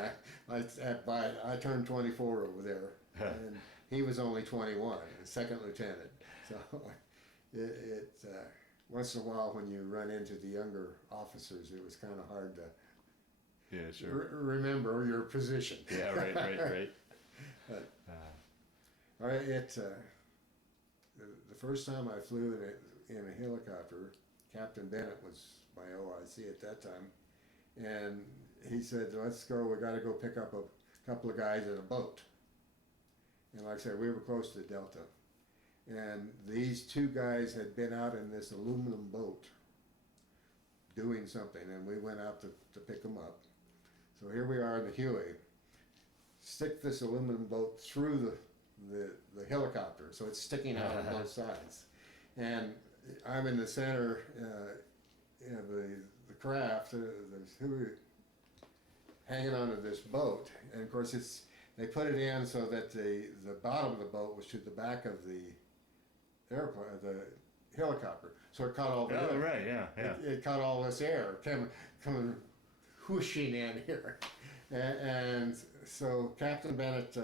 I turned 24 over there, and he was only 21, second lieutenant. So, once in a while when you run into the younger officers, it was kind of hard to remember your position. Yeah, right. But, the first time I flew in a helicopter, Captain Bennett was my OIC at that time, and he said, "Let's go. We got to go pick up a couple of guys in a boat." And like I said, we were close to the Delta, and these two guys had been out in this aluminum boat doing something, and we went out to pick them up. So here we are in the Huey. Stick this aluminum boat through the helicopter, so it's sticking out on both sides, and I'm in the center the craft, the Huey, hanging onto this boat, and of course they put it in so that the bottom of the boat was to the back of the airplane, the helicopter, so it caught all the air. Right, yeah. It caught all this air coming whooshing in here, and so Captain Bennett,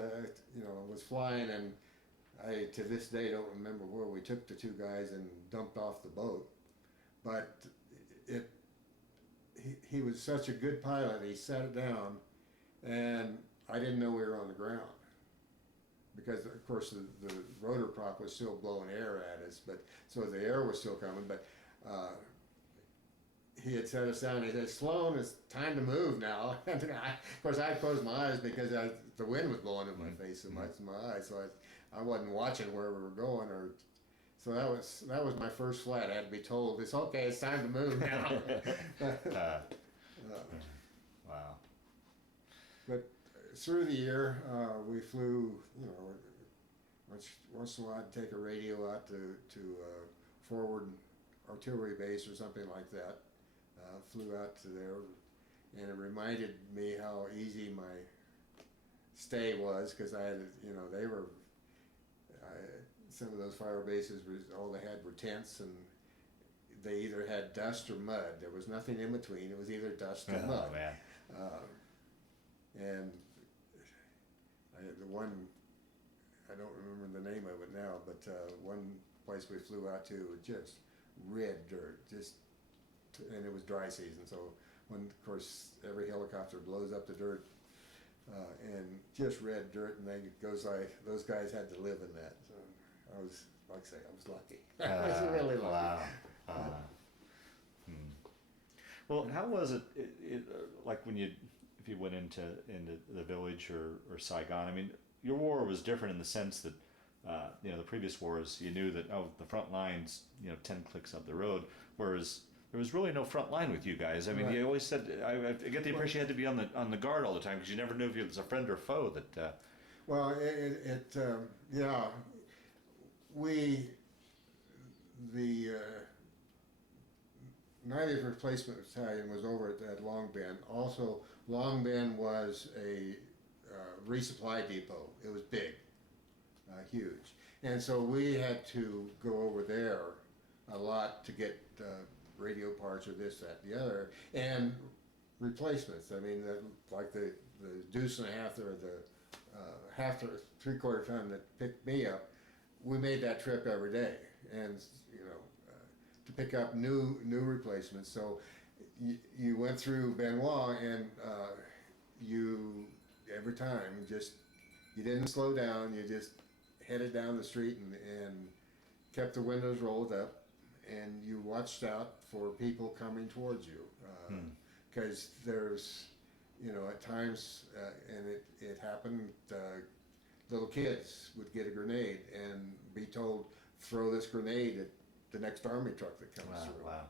was flying, and I to this day don't remember where we took the two guys and dumped off the boat, but he was such a good pilot. He set it down, and I didn't know we were on the ground because, of course, the rotor prop was still blowing air at us, but so the air was still coming, but. He had set us down. He said, "Sloan, it's time to move now." And of course, I closed my eyes because the wind was blowing in my face so much in my eyes, so I wasn't watching where we were going. So that was my first flight. I had to be told, "It's okay. It's time to move now." Wow. But through the year, we flew. Once in a while, I'd take a radio out to forward artillery base or something like that. Flew out to there, and it reminded me how easy my stay was because I had, some of those fire bases all they had were tents, and they either had dust or mud. There was nothing in between. It was either dust or mud. Man. And the one, I don't remember the name of it now, but one place we flew out to was just red dirt, and it was dry season. So when, of course, every helicopter blows up the dirt, and just red dirt, and it goes like those guys had to live in that. So I was, like I say, I was lucky. I was really lucky. Wow. Well, how was it, like when if you went into the village or Saigon? I mean, your war was different in the sense that the previous wars, you knew that the front line's 10 clicks up the road, whereas there was really no front line with you guys. I mean, you always said, I get the impression you had to be on the guard all the time because you never knew if it was a friend or foe. That well, the 90th Replacement Battalion was over at Long Bend. Also, Long Bend was a resupply depot. It was big, huge, and so we had to go over there a lot to get radio parts or this, that, the other, and replacements. I mean, like the deuce and a half or the half to 3/4 ton that picked me up. We made that trip every day, and to pick up new replacements. So you went through Bien Hoa, and you every time you didn't slow down. You just headed down the street and kept the windows rolled up, and you watched out for people coming towards you, because there's at times, and it happened. Little kids would get a grenade and be told, throw this grenade at the next army truck that comes through. Wow.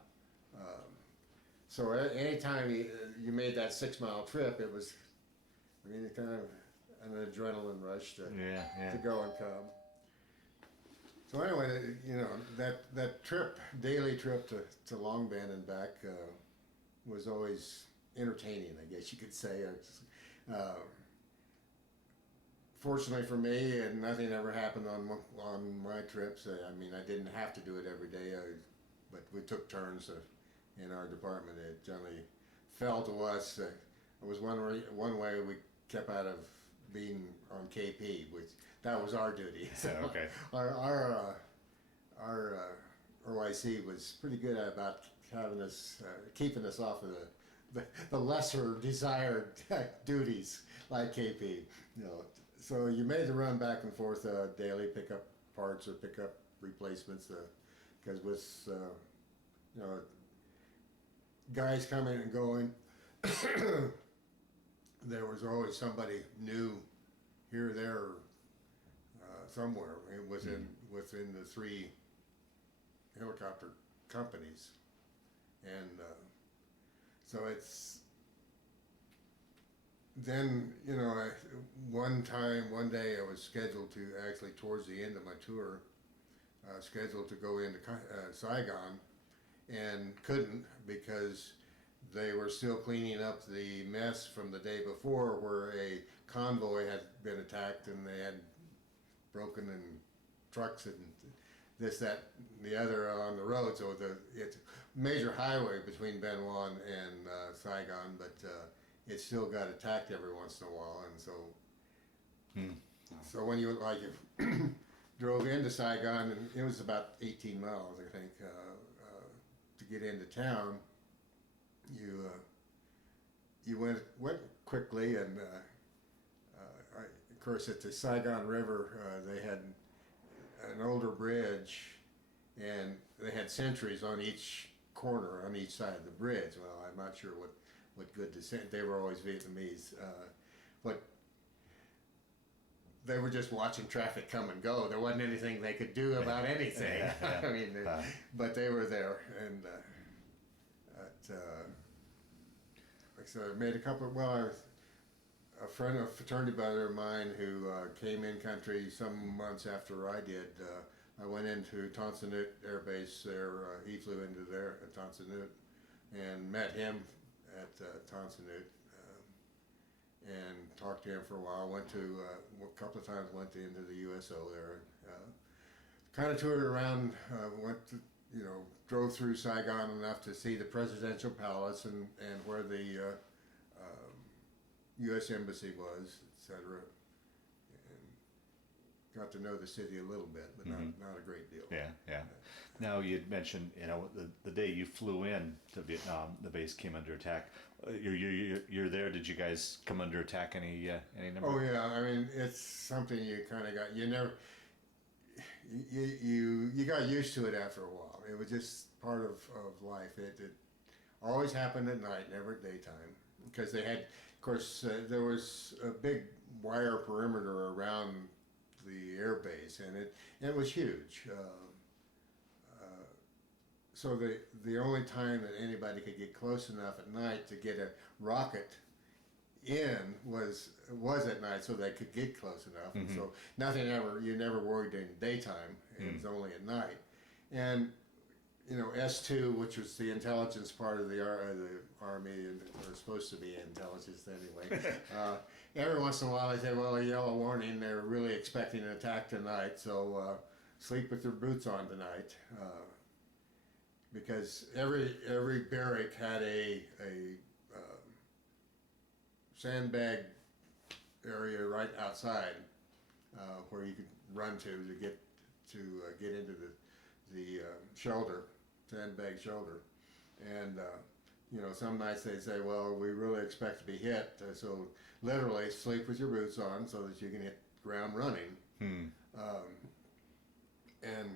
So anytime you made that 6-mile trip, it was, kind of an adrenaline rush to go and come. So anyway, that trip, daily trip to Long Bend and back, was always entertaining, I guess you could say. Fortunately for me, and nothing ever happened on my trips. I didn't have to do it every day, but we took turns in our department. It generally fell to us. It was one way we kept out of being on KP, which that was our duty. So okay. Our OIC was pretty good about having us keeping us off of the lesser desired duties like KP. So you made the run back and forth daily, pick up parts or pick up replacements, because with guys coming and going, there was always somebody new here, there, somewhere within the 3 helicopter companies, and so it's. Then, one day I was scheduled to, actually towards the end of my tour, scheduled to go into Saigon, and couldn't because they were still cleaning up the mess from the day before, where a convoy had been attacked and they had broken in trucks and this, that, and the other on the road. So it's a major highway between Bien Hoa and Saigon, but it still got attacked every once in a while, and so when you drove into Saigon, and it was about 18 miles, I think, to get into town. You went quickly, and of course at the Saigon River, they had an older bridge, and they had sentries on each corner, on each side of the bridge. Well, I'm not sure what good descent. They were always Vietnamese, but they were just watching traffic come and go. There wasn't anything they could do about anything. But they were there, and like I said, I made a couple. A friend, a fraternity brother of mine who came in country some months after I did. I went into Tonsanut Air Base there. He flew into there at Tonsanut, and met him at Tonsanut, and talked to him for a while. Went to a couple of times. Went into the USO there. Kind of toured around. Went to, drove through Saigon enough to see the presidential palace and where the U.S. embassy was, etc. And got to know the city a little bit, but not a great deal. Yeah, yeah. Now you'd mentioned, the day you flew in to Vietnam, the base came under attack. You're there. Did you guys come under attack any number? Oh yeah, I mean it's something you kind of got. You never. You got used to it after a while. It was just part of life. It always happened at night, never at daytime, because they had, of course, there was a big wire perimeter around the air base, and it was huge. So the only time that anybody could get close enough at night to get a rocket in was at night, so they could get close enough. And so you never worried in daytime. It was only at night. And S2, which was the intelligence part of the Army, and or supposed to be intelligence anyway. Every once in a while they say, well, a yellow warning, they're really expecting an attack tonight, so sleep with your boots on tonight. Because every barrack had a sandbag area right outside where you could run to get into the shelter, sandbag shelter. And some nights they'd say, well, we really expect to be hit, so literally sleep with your boots on so that you can hit ground running. And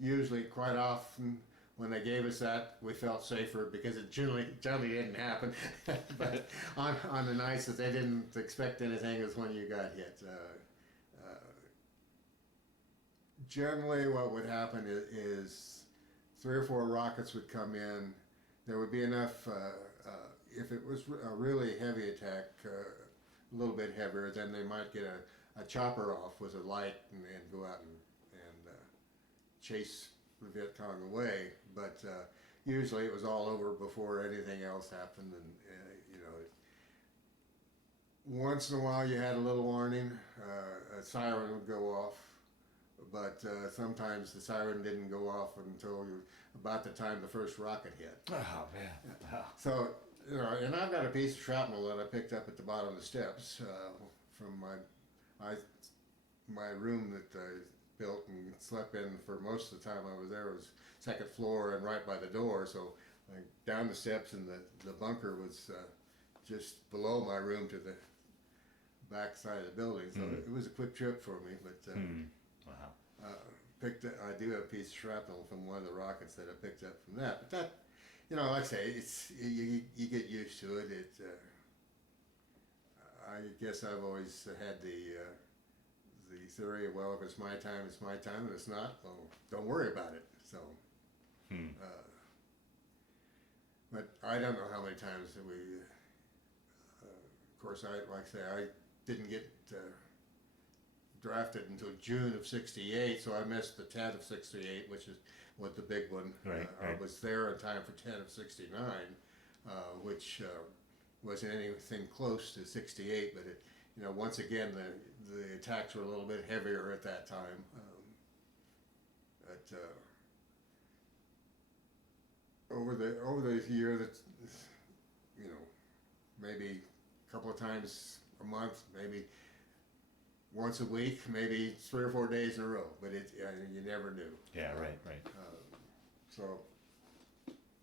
usually, quite often, when they gave us that, we felt safer because it generally didn't happen. But on the nights that they didn't expect anything is when you got hit. Generally, what would happen is 3 or 4 rockets would come in. There would be enough, if it was a really heavy attack, a little bit heavier, then they might get a chopper off with a light and go out and chase the Viet Cong away. But usually it was all over before anything else happened. And once in a while you had a little warning, a siren would go off. But sometimes the siren didn't go off until about the time the first rocket hit. Oh man! Wow. So and I've got a piece of shrapnel that I picked up at the bottom of the steps from my room that I built and slept in for most of the time I was there. It was second floor and right by the door. So down the steps, and the bunker was just below my room to the back side of the building. So it was a quick trip for me, but. Wow. I do have a piece of shrapnel from one of the rockets that I picked up from that. But that, like I say, it's you get used to it. I guess I've always had the theory, well, if it's my time, it's my time. If it's not, well, don't worry about it. So, but I don't know how many times that we. Of course, like I say, I didn't get. Drafted until June of '68, so I missed the 10th of '68, which is what the big one. Right. I was there in time for 10 of '69, which wasn't anything close to '68, but it, once again the attacks were a little bit heavier at that time. But over the year, that maybe a couple of times a month, maybe. Once a week, maybe 3 or 4 days in a row, but you never knew. Yeah, right. So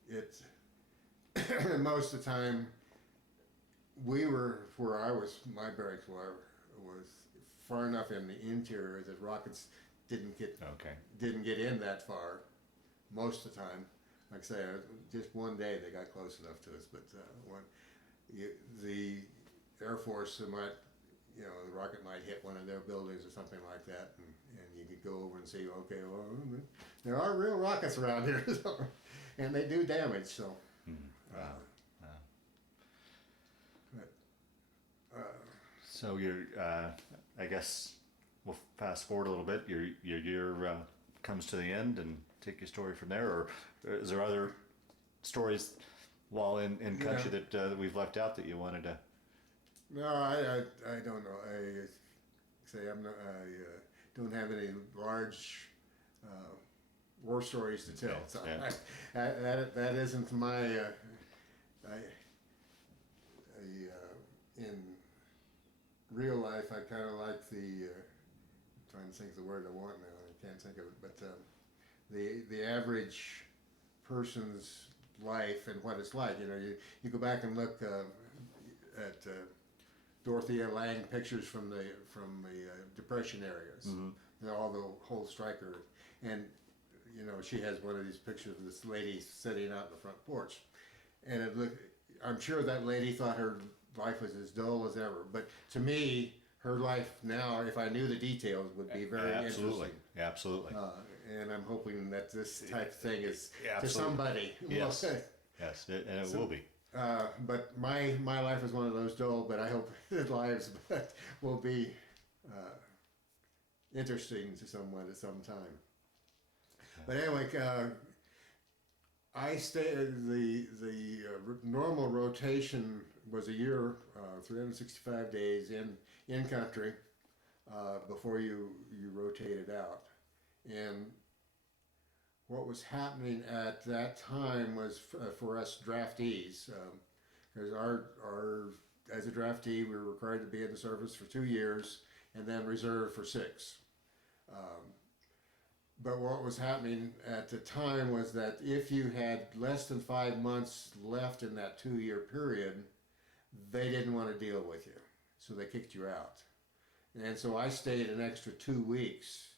it's most of the time we were where I was. My barracks was far enough in the interior that rockets didn't get in that far. Most of the time, like I say, just one day they got close enough to us, but the Air Force might. The rocket might hit one of their buildings or something like that, and you could go over and see, okay, well, there are real rockets around here, and they do damage, so. Wow. But, so you're, I guess we'll fast forward a little bit. Your year comes to the end, and take your story from there, or is there other stories while in country that we've left out that you wanted to? No, I don't know. I don't have any large war stories to tell. So that isn't my. In real life, I kind of like the trying to think of the word I want now. I can't think of it. But the average person's life and what it's like. You know, you go back and look at Dorothea Lange pictures from the Depression areas. Mm-hmm. You know, all the whole striker, and you know, she has one of these pictures of this lady sitting out in the front porch, and it looked. I'm sure that lady thought her life was as dull as ever. But to me, her life now, if I knew the details, would be very Absolutely. interesting. Absolutely. And I'm hoping that this type of thing is to Absolutely. somebody. Yes. Yes, and it will be. But my life is one of those dull, but I hope his lives will be interesting to someone at some time. But anyway, I stayed. The normal rotation was a year, 365 days in country before you rotated out. And what was happening at that time was for us draftees, because our as a draftee we were required to be in the service for 2 years and then reserve for 6. But what was happening at the time was that if you had less than 5 months left in that 2-year period, they didn't want to deal with you, so they kicked you out. And so I stayed an extra 2 weeks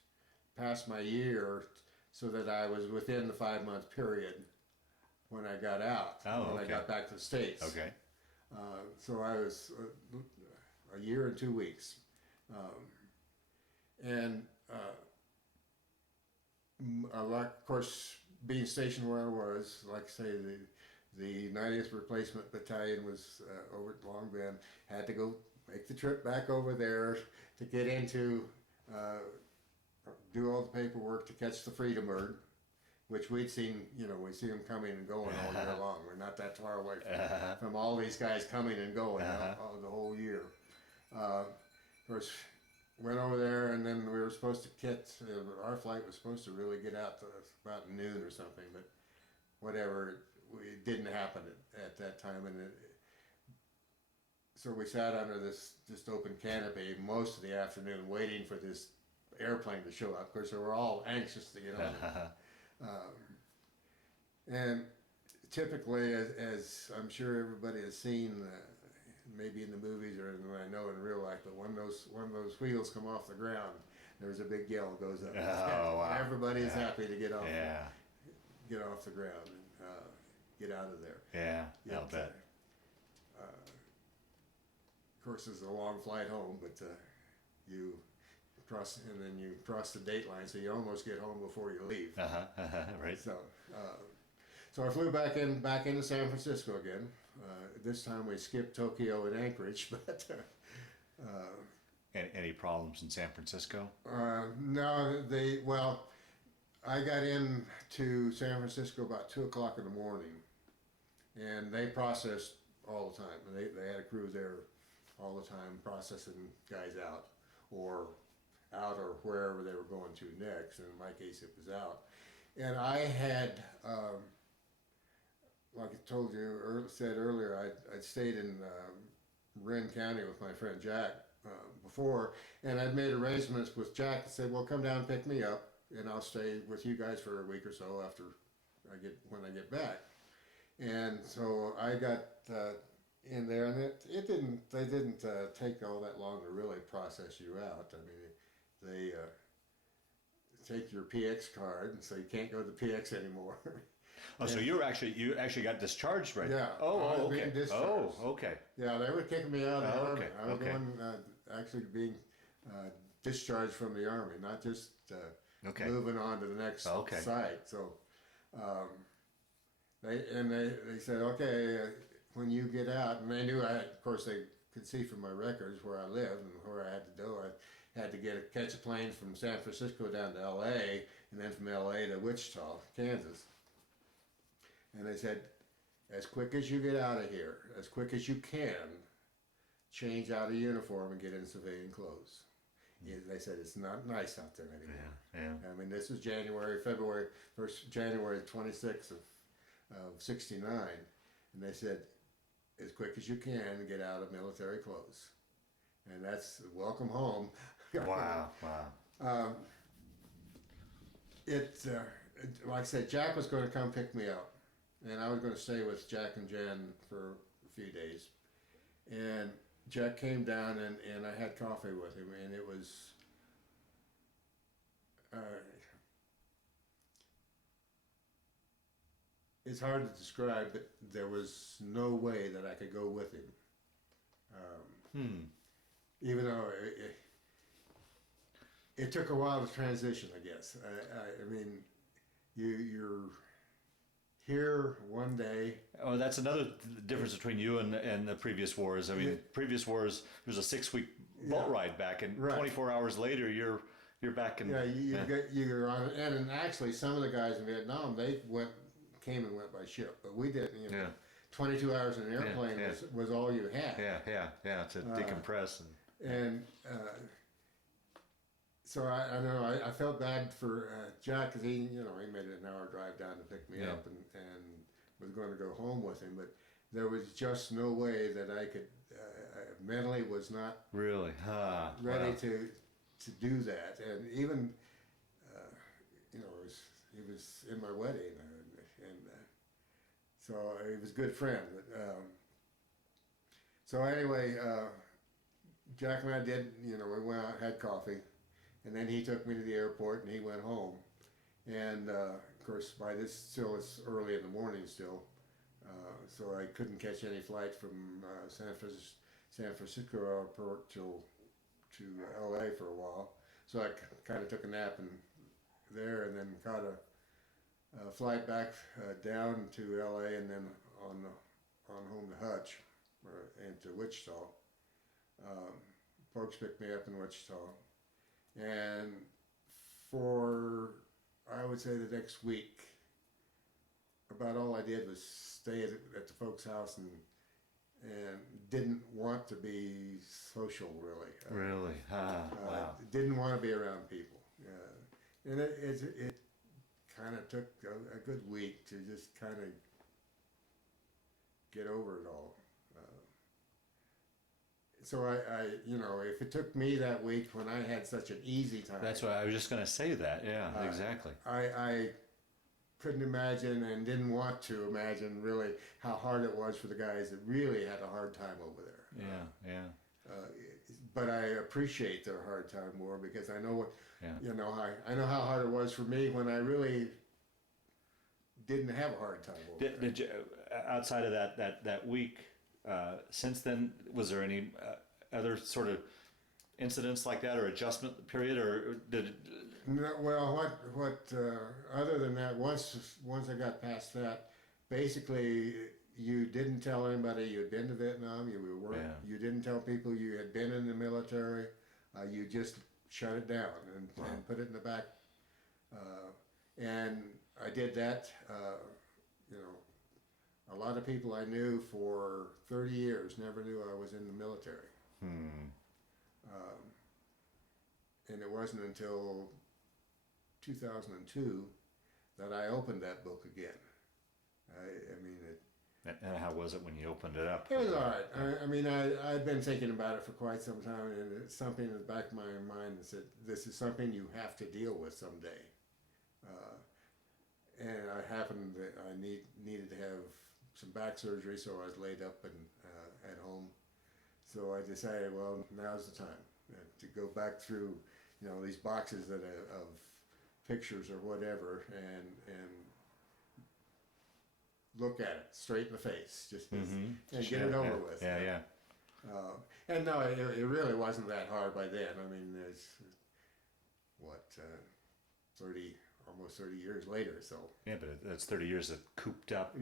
past my year so that I was within the 5-month period when I got out, when I got back to the States. Okay. So I was a year and 2 weeks. Of course, being stationed where I was, like I say, the 90th Replacement Battalion was over at Long Bend. Had to go make the trip back over there to get into, do all the paperwork to catch the Freedom Bird, which we'd seen, we see them coming and going all year long. We're not that far away from all these guys coming and going all the whole year. Of course, went over there, and then we were supposed to our flight was supposed to really get out to about noon or something, but whatever, it didn't happen at that time. So we sat under this just open canopy most of the afternoon waiting for this airplane to show up. Of course, they were all anxious to get on. And typically, as I'm sure everybody has seen, maybe in the movies or I know in real life, but when those wheels come off the ground, there's a big yell goes up. Oh, wow. Everybody's happy to get off the ground and get out of there. Yeah, I'll bet. Of course, it's a long flight home, but you cross the date line, so you almost get home before you leave. Right. So I flew back into San Francisco again. This time we skipped Tokyo and Anchorage, but Any problems in San Francisco? no. I got into San Francisco about 2:00 in the morning, and they processed all the time. They had a crew there all the time processing guys out or wherever they were going to next. And in my case, it was out. And I had, like I said earlier, I'd stayed in Marin County with my friend Jack before, and I'd made arrangements with Jack to say, well, come down and pick me up, and I'll stay with you guys for a week or so after when I get back. And so I got in there, and they didn't take all that long to really process you out. I mean, they take your PX card, and so you can't go to the PX anymore. So you actually got discharged, right? Yeah. Oh, okay. Oh, okay. Yeah, they were kicking me out of the Army. Okay. I was going actually being discharged from the Army, not just moving on to the next site. So they said, okay, when you get out, and they knew of course they could see from my records where I lived and where I had to go. I had to catch a plane from San Francisco down to L.A. and then from L.A. to Wichita, Kansas. And they said, as quick as you get out of here, as quick as you can, change out of uniform and get in civilian clothes. They said, it's not nice out there anymore. Yeah. I mean, this was January 26th of 69. And they said, as quick as you can, get out of military clothes. And that's welcome home. Wow. Like I said, Jack was going to come pick me up, and I was going to stay with Jack and Jen for a few days. And Jack came down, and I had coffee with him, and it was. It's hard to describe, but there was no way that I could go with him. Even though it took a while to transition, I guess. I mean, you're here one day. Oh, that's another difference between you and the previous wars. I mean, previous wars, there's a 6-week boat ride back, and 24 hours later, you're back in. Yeah, you're on, and actually, some of the guys in Vietnam, they came and went by ship, but we didn't. 22 hours in an airplane was all you had. Yeah, to decompress. And so I know I felt bad for Jack, because he made an hour drive down to pick me up, and was going to go home with him, but there was just no way that I could. Mentally was not really ready to do that, and even he was in my wedding, and so he was a good friend. So anyway, Jack and I did, we went out, had coffee, and then he took me to the airport, and he went home. And of course, by this still it's early in the morning still, so I couldn't catch any flight from San Francisco airport to LA for a while. So I kind of took a nap there, and then caught a flight back down to LA, and then on home to Hutch and to Wichita. Folks picked me up in Wichita, and for I would say the next week, about all I did was stay at the folks' house and didn't want to be social really. Really? Wow. Didn't want to be around people. And it kind of took a good week to just kind of get over it all. So I if it took me that week when I had such an easy time. That's why I was just going to say that. Yeah, exactly. I couldn't imagine and didn't want to imagine really how hard it was for the guys that really had a hard time over there. Yeah. But I appreciate their hard time more, because I know what I know how hard it was for me when I really didn't have a hard time over there. Did you, outside of that week, since then, was there any other sort of incidents like that, or adjustment period, or did it? No, well, what other than that, once I got past that, basically you didn't tell anybody you had been to Vietnam. You didn't tell people you had been in the military. You just shut it down and put it in the back. And I did that. A lot of people I knew for 30 years never knew I was in the military. And it wasn't until 2002 that I opened that book again. I mean, And how was it when you opened it up? it was all right. I mean, I'd been thinking about it for quite some time, and it's something in the back of my mind that said, this is something you have to deal with someday. And I happened that I needed to have some back surgery, so I was laid up at home. So I decided, well, now's the time to go back through, these boxes of pictures or whatever, and look at it straight in the face, just and get it over with. Yeah. And no, it really wasn't that hard by then. I mean, there's almost 30 years later, so. Yeah, but that's 30 years of cooped up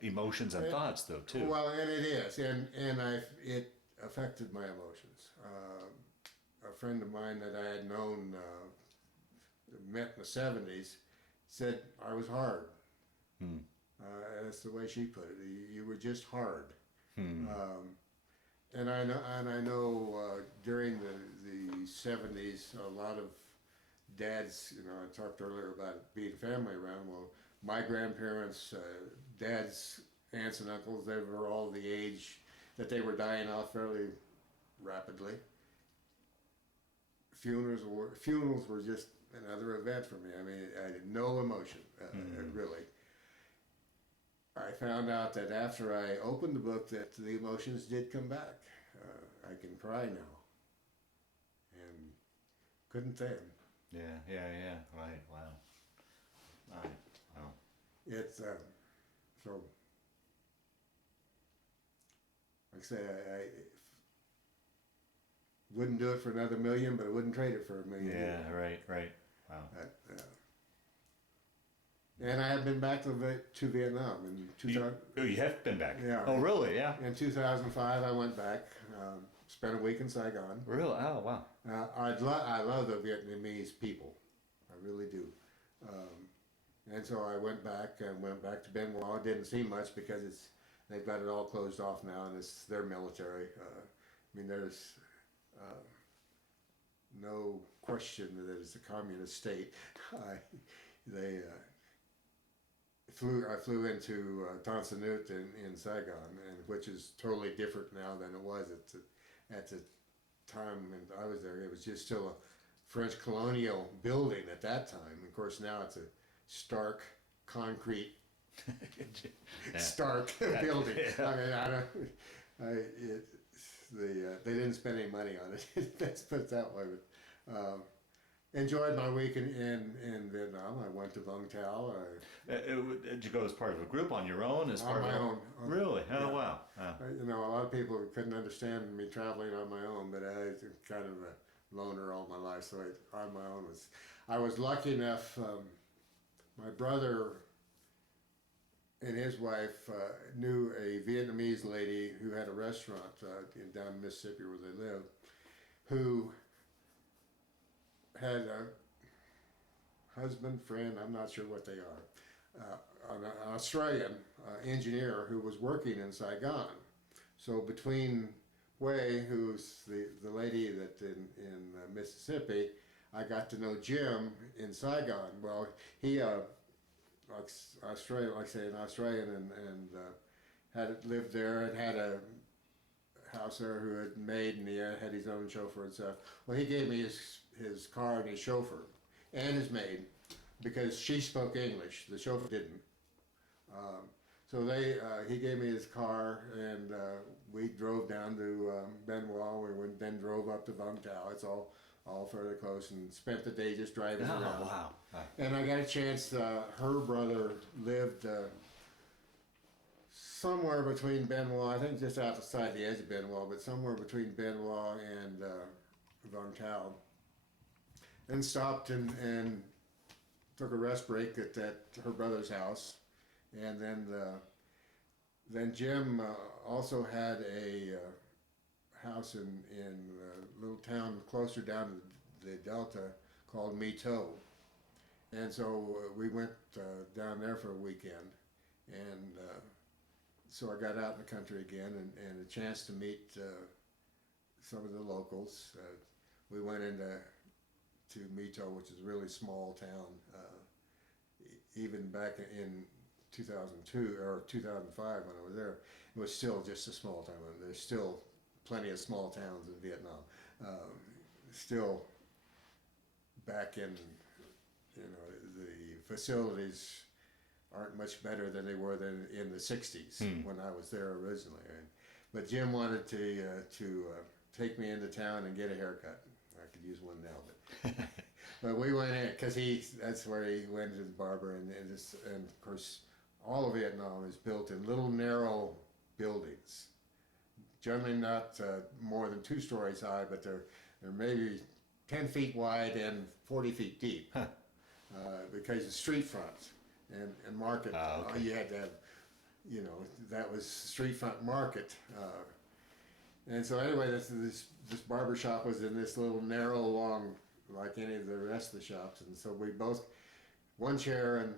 emotions and thoughts, though, too. Well, and it is, and it affected my emotions. A friend of mine that I had known, met in the 70s, said I was hard. That's the way she put it. You were just hard. And I know during the 70s, a lot of dads, I talked earlier about being family around. Well, my grandparents, dad's aunts and uncles, they were all the age that they were dying off fairly rapidly. funerals were just another event for me. I mean, I had no emotion, really. I found out that after I opened the book that the emotions did come back. I can cry now, and couldn't then. Yeah. Right. Wow. Right. Wow. It's so. Like I say, I wouldn't do it for another million, but I wouldn't trade it for a million. Yeah. Right. Wow. And I have been back to Vietnam in 2000. You have been back? Yeah. Oh, really? Yeah. In 2005, I went back. Spent a week in Saigon. Really? Oh, wow. I love the Vietnamese people. I really do. And so I went back to Bien Hoa. Didn't see much because they've got it all closed off now, and it's their military. I mean, there's no question that it's a communist state. I flew into Tan Son Nhut in Saigon, and which is totally different now than it was at the time when I was there. It was just still a French colonial building at that time. Of course, now it's a stark concrete, stark building. Yeah. I mean, they didn't spend any money on it. Let's put it that way. But enjoyed my week in Vietnam. I went to Vung Tau. Did you go as part of a group on your own? On my own. Really? Oh, yeah. wow. You know, a lot of people couldn't understand me traveling on my own, but I was kind of a loner all my life, so on my own I was lucky enough. My brother and his wife knew a Vietnamese lady who had a restaurant down in Mississippi where they live, who had a husband, friend, I'm not sure what they are, an Australian engineer who was working in Saigon. So between Hui, who's the lady that in Mississippi, I got to know Jim in Saigon. Well, he like Australia, like I say, an Australian, and had lived there and had a house there who had made, and he had his own chauffeur and stuff. Well, he gave me his car and his chauffeur and his maid because she spoke English. The chauffeur didn't. So he gave me his car, and we drove down to Bien Hoa. Then drove up to Vung Tau. It's all fairly close, and spent the day just driving around. Wow. And I got a chance. Her brother lived somewhere between Bien Hoa, I think just outside the edge of Bien Hoa, but somewhere between Bien Hoa and Vung Tau. And stopped and took a rest break at her brother's house. And then Jim also had a house in a little town closer down to the Delta called My Tho. And so we went down there for a weekend. And so I got out in the country again and a chance to meet some of the locals. We went into My Tho, which is a really small town. Even back in 2002 or 2005 when I was there, it was still just a small town. There's still plenty of small towns in Vietnam. Still back in, the facilities aren't much better than they were in the 60s when I was there originally. But Jim wanted to take me into town and get a haircut. I could use one now, but we went in because that's where he went to the barber, and of course all of Vietnam is built in little narrow buildings, generally not more than 2 stories high, but they're maybe 10 feet wide and 40 feet deep. Because of street front and market. Okay. You had to have, that was street front market. And so anyway, this barber shop was in this little narrow long, like any of the rest of the shops. And so we both, one chair, and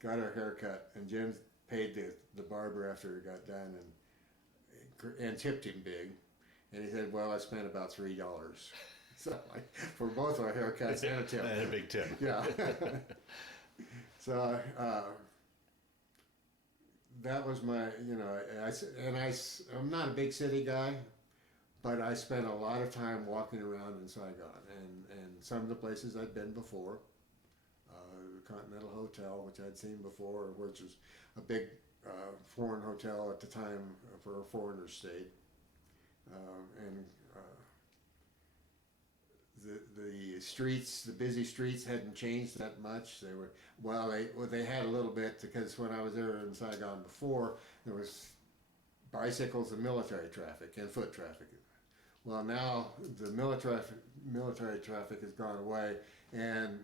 got our hair cut, and Jim paid the barber after he got done and tipped him big. And he said, well, I spent about $3. So for both our haircuts and a tip. And a big tip. Yeah. So that was my, I'm not a big city guy, but I spent a lot of time walking around in Saigon, and some of the places I'd been before. The Continental Hotel, which I'd seen before, which was a big foreign hotel at the time for a foreigner stayed. And the streets, the busy streets, hadn't changed that much. They were they had a little bit, because when I was there in Saigon before, there was bicycles and military traffic and foot traffic. Well, now the military traffic has gone away, and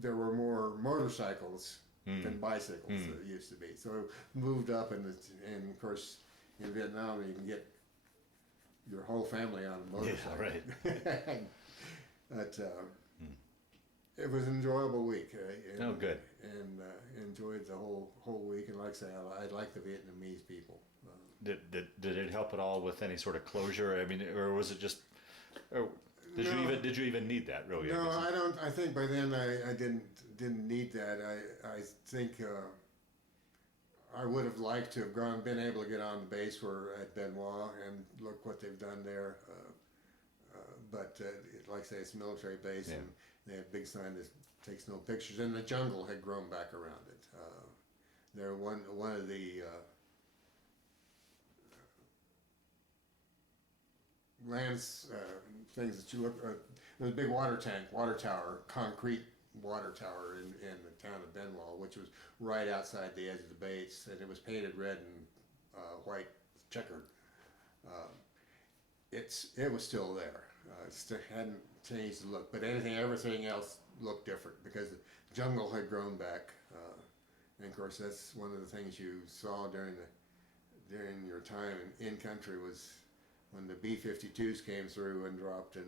there were more motorcycles than bicycles that used to be. So it moved up, and of course in Vietnam you can get your whole family on a motorcycle. Yeah, right. But it was an enjoyable week. Oh, good. And enjoyed the whole week. And like I say, I like the Vietnamese people. Did it help at all with any sort of closure? I mean, or was it just? Or did you even need that really? No, I don't. I think by then I didn't need that. I think I would have liked to have been able to get on the base at Bien Hoa and look what they've done there. But like I say, it's a military base, and they have a big sign that takes no pictures. And the jungle had grown back around it. There one of the lands things that you look. There's a big water tower, concrete water tower in the town of Bien Hoa, which was right outside the edge of the base, and it was painted red and white checkered. It was still there. It still hadn't changed the look, but everything else looked different because the jungle had grown back. And of course, that's one of the things you saw during your time in country was when the B-52s came through and dropped and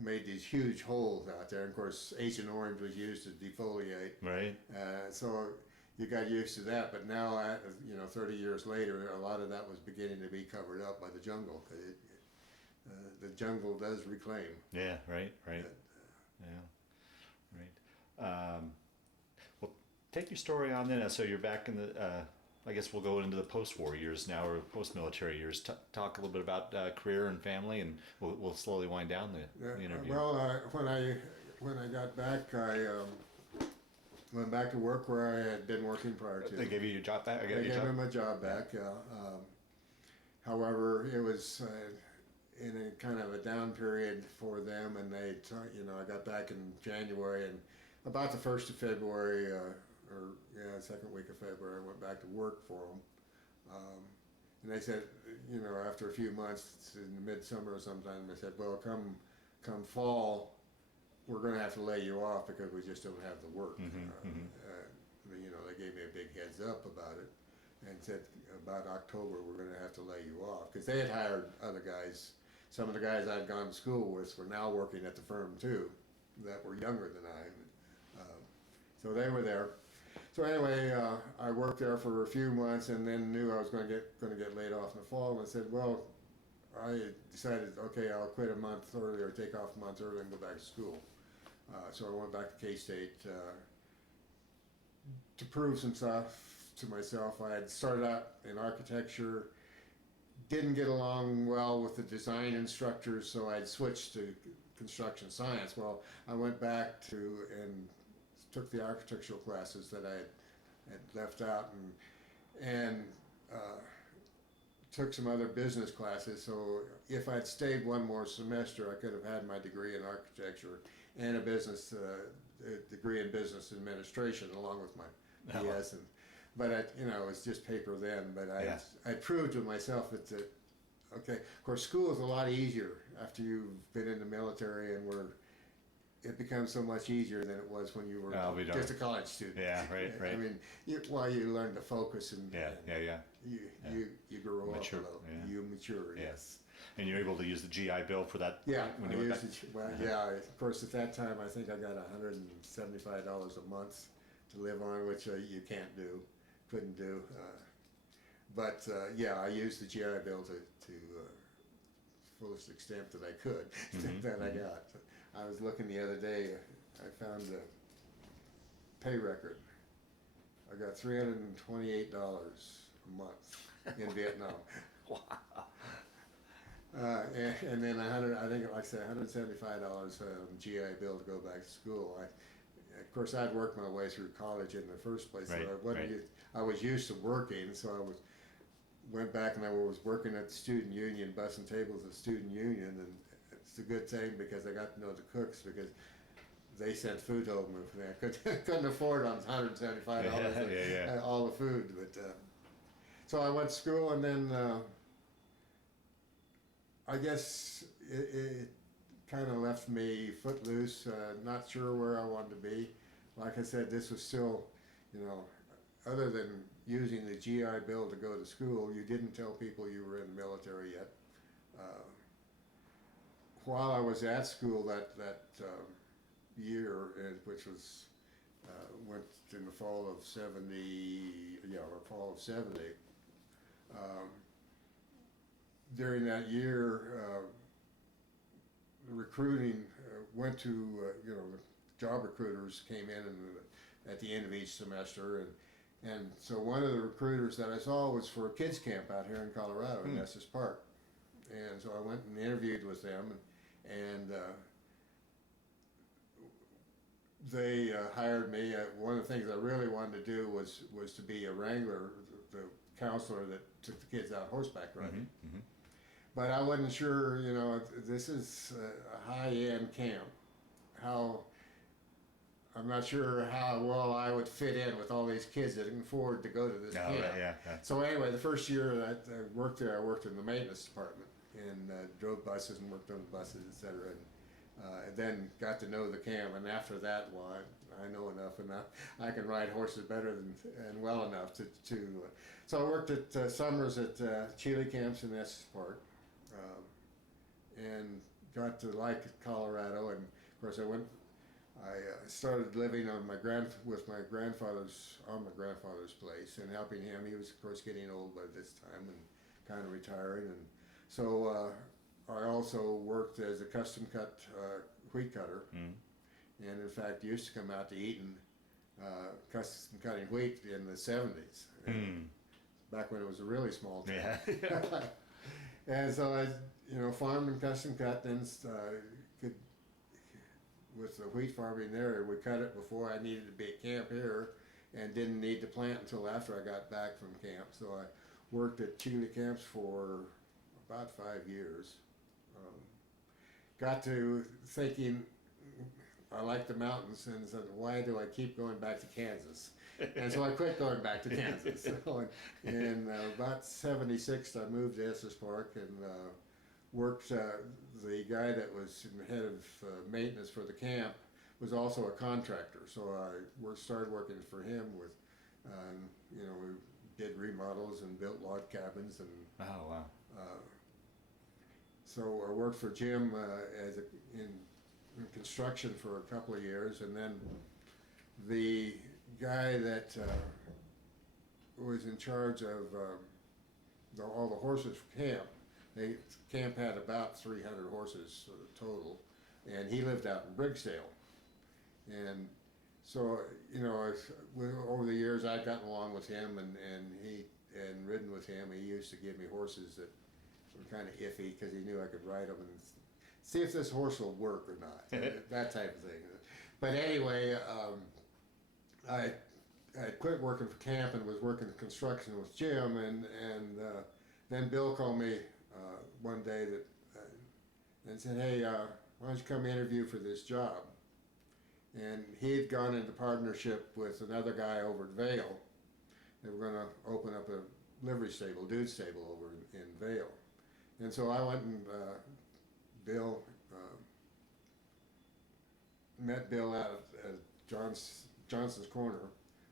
made these huge holes out there. And of course, Agent Orange was used to defoliate. Right. So you got used to that, but now, 30 years later, a lot of that was beginning to be covered up by the jungle. The jungle does reclaim. Yeah, right. Well, take your story on then. So you're back in the, I guess we'll go into the post-war years now, or post-military years. Talk a little bit about career and family, and we'll slowly wind down the interview. Well, when I got back, I went back to work where I had been working prior to. They gave you your job back? They gave me my job back, yeah. However, it was in a kind of a down period for them, and I got back in January, and about the 1st of February, second week of February, I went back to work for them. And they said, after a few months, in the midsummer or sometime, they said, well, come fall, we're going to have to lay you off because we just don't have the work. They gave me a big heads up about it and said about October we're going to have to lay you off because they had hired other guys. Some of the guys I'd gone to school with were now working at the firm too, that were younger than I. So they were there. So anyway, I worked there for a few months and then knew I was going to get laid off in the fall. And I said, well, I decided, okay, I'll quit a month early or take off a month early and go back to school. So I went back to K-State to prove some stuff to myself. I had started out in architecture, didn't get along well with the design instructors, so I'd switched to construction science. Well, I went back and took the architectural classes that I had left out and took some other business classes. So if I'd stayed one more semester, I could have had my degree in architecture and a business degree in business administration along with my BS. But it was just paper then. But I proved to myself that okay, of course, school is a lot easier after you've been in the military and it becomes so much easier than it was when you were just a college student. Yeah, right. I mean, you learn to focus and you grow mature, up a little. Yeah. You mature, yes. And you're able to use the GI Bill for that? Yeah, when you went back? of course, at that time, I think I got $175 a month to live on, which you couldn't do. But I used the GI Bill to fullest extent that I could, that I got. I was looking the other day, I found the pay record. I got $328 a month in Vietnam. Wow. And then 100, I think, like I said, $175 GI Bill to go back to school. Of course, I'd worked my way through college in the first place. Right, So I, wasn't right. I was used to working, so went back and I was working at the student union, bussing tables at the student union, and it's a good thing because I got to know the cooks because they sent food home with me. I couldn't afford on $175 Yeah. all the food, but so I went to school and then I guess it kind of left me footloose, not sure where I wanted to be. Like I said, this was still, other than using the GI Bill to go to school, you didn't tell people you were in the military yet. Uh, while I was at school that year, which was went in the fall of fall of '70. Um, During that year, recruiting went to the job recruiters came in at the end of each semester, and so one of the recruiters that I saw was for a kids camp out here in Colorado in Estes Park, and so I went and interviewed with them, and they hired me. One of the things I really wanted to do was to be a wrangler, the counselor that took the kids out horseback riding. Mm-hmm. But I wasn't sure, this is a high-end camp. I'm not sure how well I would fit in with all these kids that can afford to go to this camp. Right, yeah. So anyway, the first year that I worked there, I worked in the maintenance department and drove buses and worked on the buses, et cetera. And then got to know the camp. And after that, well, I know enough, and I can ride horses better and well enough to so I worked at summers at Chile camps in Estes Park. And got to like Colorado, and of course I started living on my grandfather's place and helping him. He was of course getting old by this time and kind of retiring, and so I also worked as a custom cut wheat cutter, and in fact used to come out to Eaton custom cutting wheat in the '70s, back when it was a really small town. Yeah. And so I farmed and custom cut, then could, with the wheat farming there, we cut it before I needed to be at camp here and didn't need to plant until after I got back from camp. So I worked at Chile camps for about 5 years. Got to thinking I like the mountains and said, why do I keep going back to Kansas? And so I quit going back to Kansas. So in about '76, I moved to Estes Park and worked. The guy that was in the head of maintenance for the camp was also a contractor. So I started working for him with, we did remodels and built log cabins and. Oh wow. So I worked for Jim in construction for a couple of years, and then the guy that was in charge of all the horses for camp. Camp had about 300 horses total, and he lived out in Briggsdale. And so, over the years I'd gotten along with him and ridden with him. He used to give me horses that were kind of iffy because he knew I could ride them and see if this horse will work or not, that type of thing. But anyway, I quit working for camp and was working in construction with Jim, and then Bill called me one day and said, hey, why don't you come interview for this job? And he had gone into partnership with another guy over at Vail. They were going to open up a livery stable, dude stable over in Vail. And so I went and Bill met Bill out at Johnson's Corner,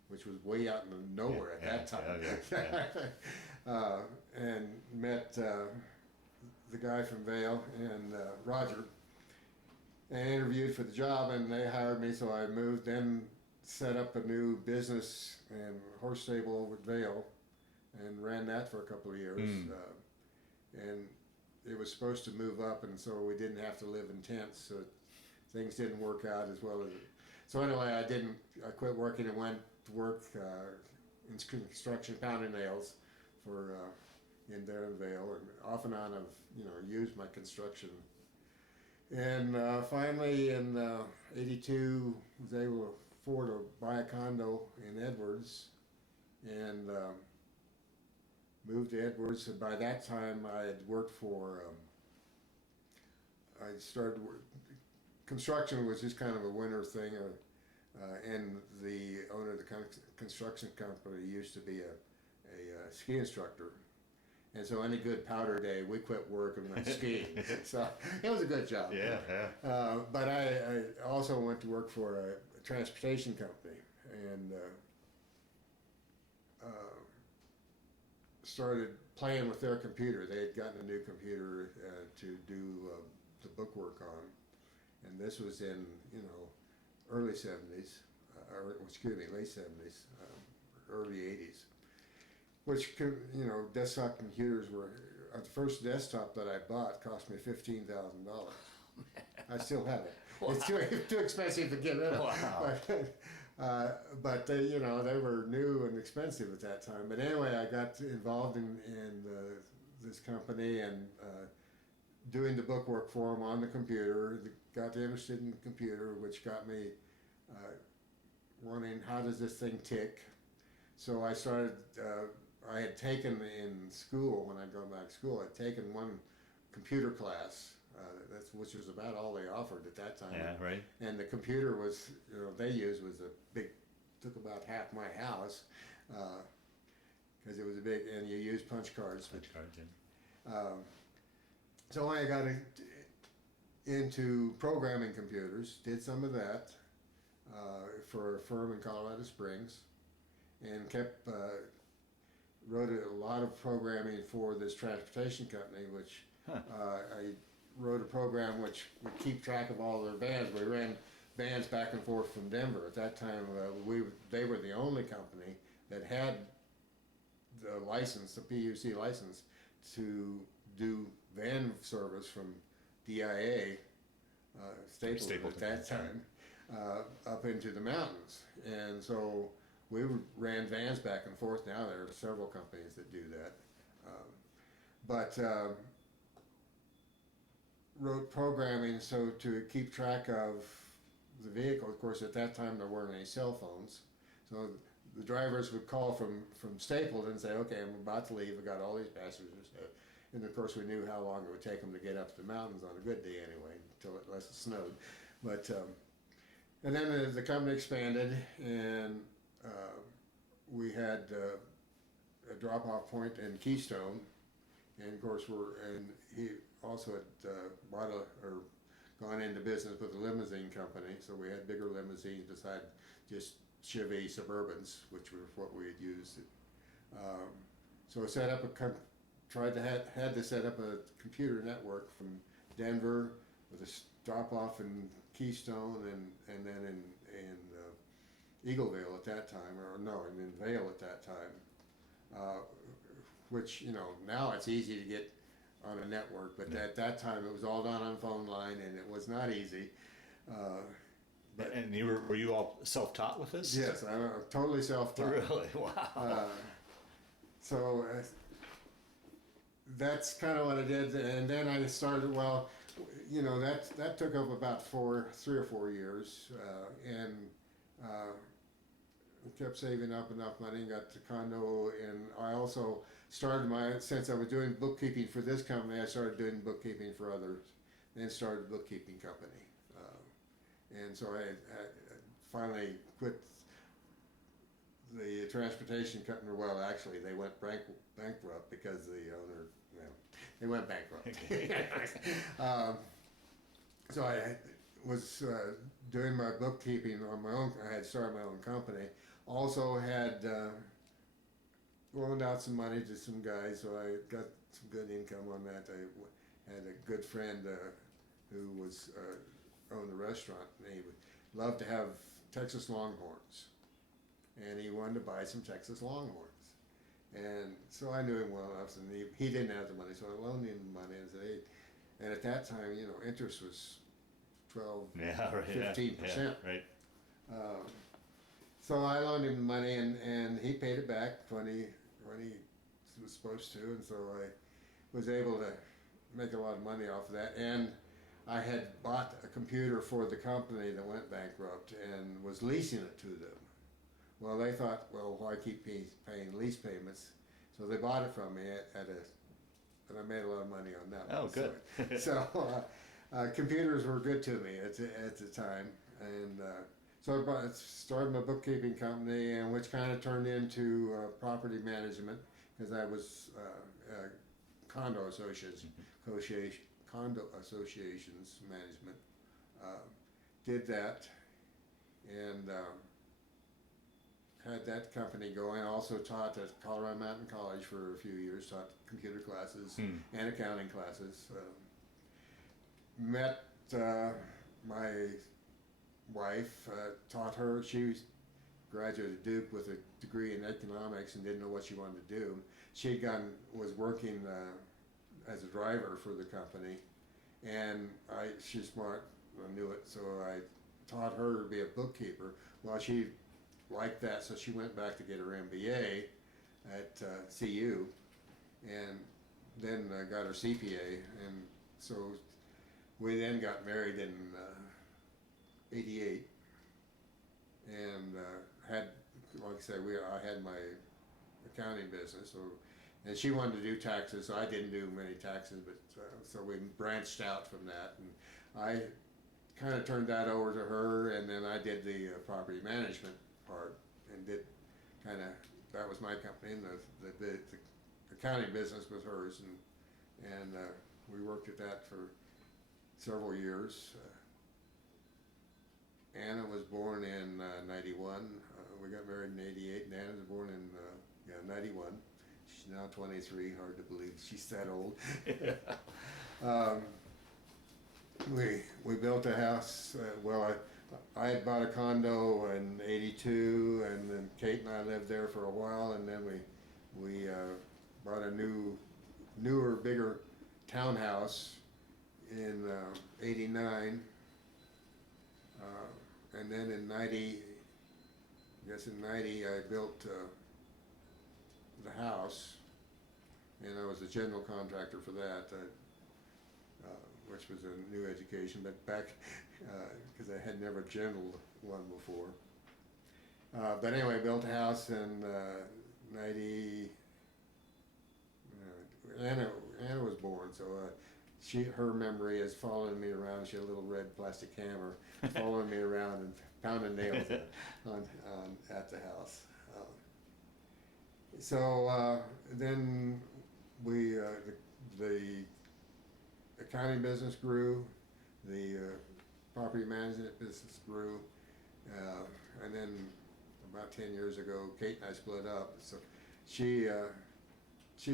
which was way out in the nowhere at that time. And met the guy from Vail and Roger, and interviewed for the job, and they hired me. So I moved, then set up a new business and horse stable over at Vail, and ran that for a couple of years. And it was supposed to move up, and so we didn't have to live in tents. So things didn't work out as well as. So anyway, I quit working and went to work in construction, pounding nails for in Denonvale, and off and on I've used my construction. And finally in '82 was able to afford to buy a condo in Edwards, and moved to Edwards. And by that time I had worked for construction was just kind of a winter thing, and the owner of the construction company used to be a ski instructor. And so any good powder day, we quit work and went skiing. So it was a good job. Yeah, yeah. But I also went to work for a transportation company, and started playing with their computer. They had gotten a new computer to do the book work on, and this was in early '70s, or excuse me, late '70s, early '80s. Which desktop computers were. The first desktop that I bought cost me $15,000. I still have it. Wow. It's too expensive to get rid of. Wow. But they, they were new and expensive at that time. But anyway, I got involved in this company and doing the book work for them on the computer. Got interested in the computer, which got me wondering, how does this thing tick? So I started. I had taken in school, when I'd gone back to school, I'd taken one computer class, which was about all they offered at that time. Yeah, right. And the computer was, they used was took about half my house, because it was a big, and you used punch cards. Punch cards, yeah. So I got into programming computers, did some of that for a firm in Colorado Springs, and kept wrote a lot of programming for this transportation company, which I wrote a program which would keep track of all their vans. We ran vans back and forth from Denver. At that time, they were the only company that had the license, the PUC license, to do van service from DIA, Stapleton at that time, up into the mountains. And so we ran vans back and forth. Now there are several companies that do that. But wrote programming so to keep track of the vehicle. Of course, at that time there weren't any cell phones. So the drivers would call from Stapleton and say, okay, I'm about to leave. I've got all these passengers. And of course, we knew how long it would take them to get up the mountains on a good day anyway, unless it snowed. But and then the company expanded, and we had a drop-off point in Keystone, and of course he also had gone into business with a limousine company, so we had bigger limousines besides just Chevy Suburbans, which were what we had used. So I set up had to set up a computer network from Denver with a drop-off in Keystone, and then in Eagleville at that time, in Vail at that time, which, now it's easy to get on a network, but at that time it was all done on phone line, and it was not easy. And were you all self-taught with this? Yes, I'm totally self-taught. Really? Wow. So that's kind of what I did, and then I started, that took up about 3 or 4 years, and kept saving up enough money and got the condo. And I also started since I was doing bookkeeping for this company, I started doing bookkeeping for others, and started a bookkeeping company. And so I finally quit the transportation company. Well, actually, they went bankrupt because the owner, they went bankrupt. So I was doing my bookkeeping on my own. I had started my own company. Also had loaned out some money to some guys, so I got some good income on that. I had a good friend who owned a restaurant, and he would love to have Texas Longhorns, and he wanted to buy some Texas Longhorns. And so I knew him well enough, and he didn't have the money, so I loaned him the money and said, hey, and at that time, interest was 12, 15%. Yeah, right. So I loaned him the money, and he paid it back 23 was supposed to, and so I was able to make a lot of money off of that. And I had bought a computer for the company that went bankrupt and was leasing it to them. Well, they thought, well, why keep paying lease payments? So they bought it from me and I made a lot of money on that. Oh, good. So computers were good to me at the time, and so I started my bookkeeping company, and which kind of turned into property management, because I was condo associations management. Did that, and had that company going. Also taught at Colorado Mountain College for a few years. Taught computer classes and accounting classes. Met my wife. Taught her. She graduated Duke with a degree in economics and didn't know what she wanted to do. Was working as a driver for the company, and she's smart. I knew it, so I taught her to be a bookkeeper. Well, she liked that, so she went back to get her MBA at CU, and then got her CPA, and so we then got married in '88, and had, like I said, I had my accounting business, so, and she wanted to do taxes, so I didn't do many taxes, but so we branched out from that, and I kind of turned that over to her, and then I did the property management part, and did that was my company, and the accounting business was hers, and we worked at that for several years. Anna was born in '91. We got married in '88, and Anna was born in '91. She's now 23. Hard to believe she's that old. We built a house. I had bought a condo in '82, and then Kate and I lived there for a while, and then we bought a newer, bigger townhouse in '89, and then in '90, I built the house, and I was a general contractor for that. Which was a new education, but back, because I had never generaled one before. But anyway, I built a house in '90, Anna was born, so her memory is following me around. She had a little red plastic hammer following me around and pounding nails at the house. So then the accounting business grew, the property management business grew, and then about 10 years ago, Kate and I split up. So she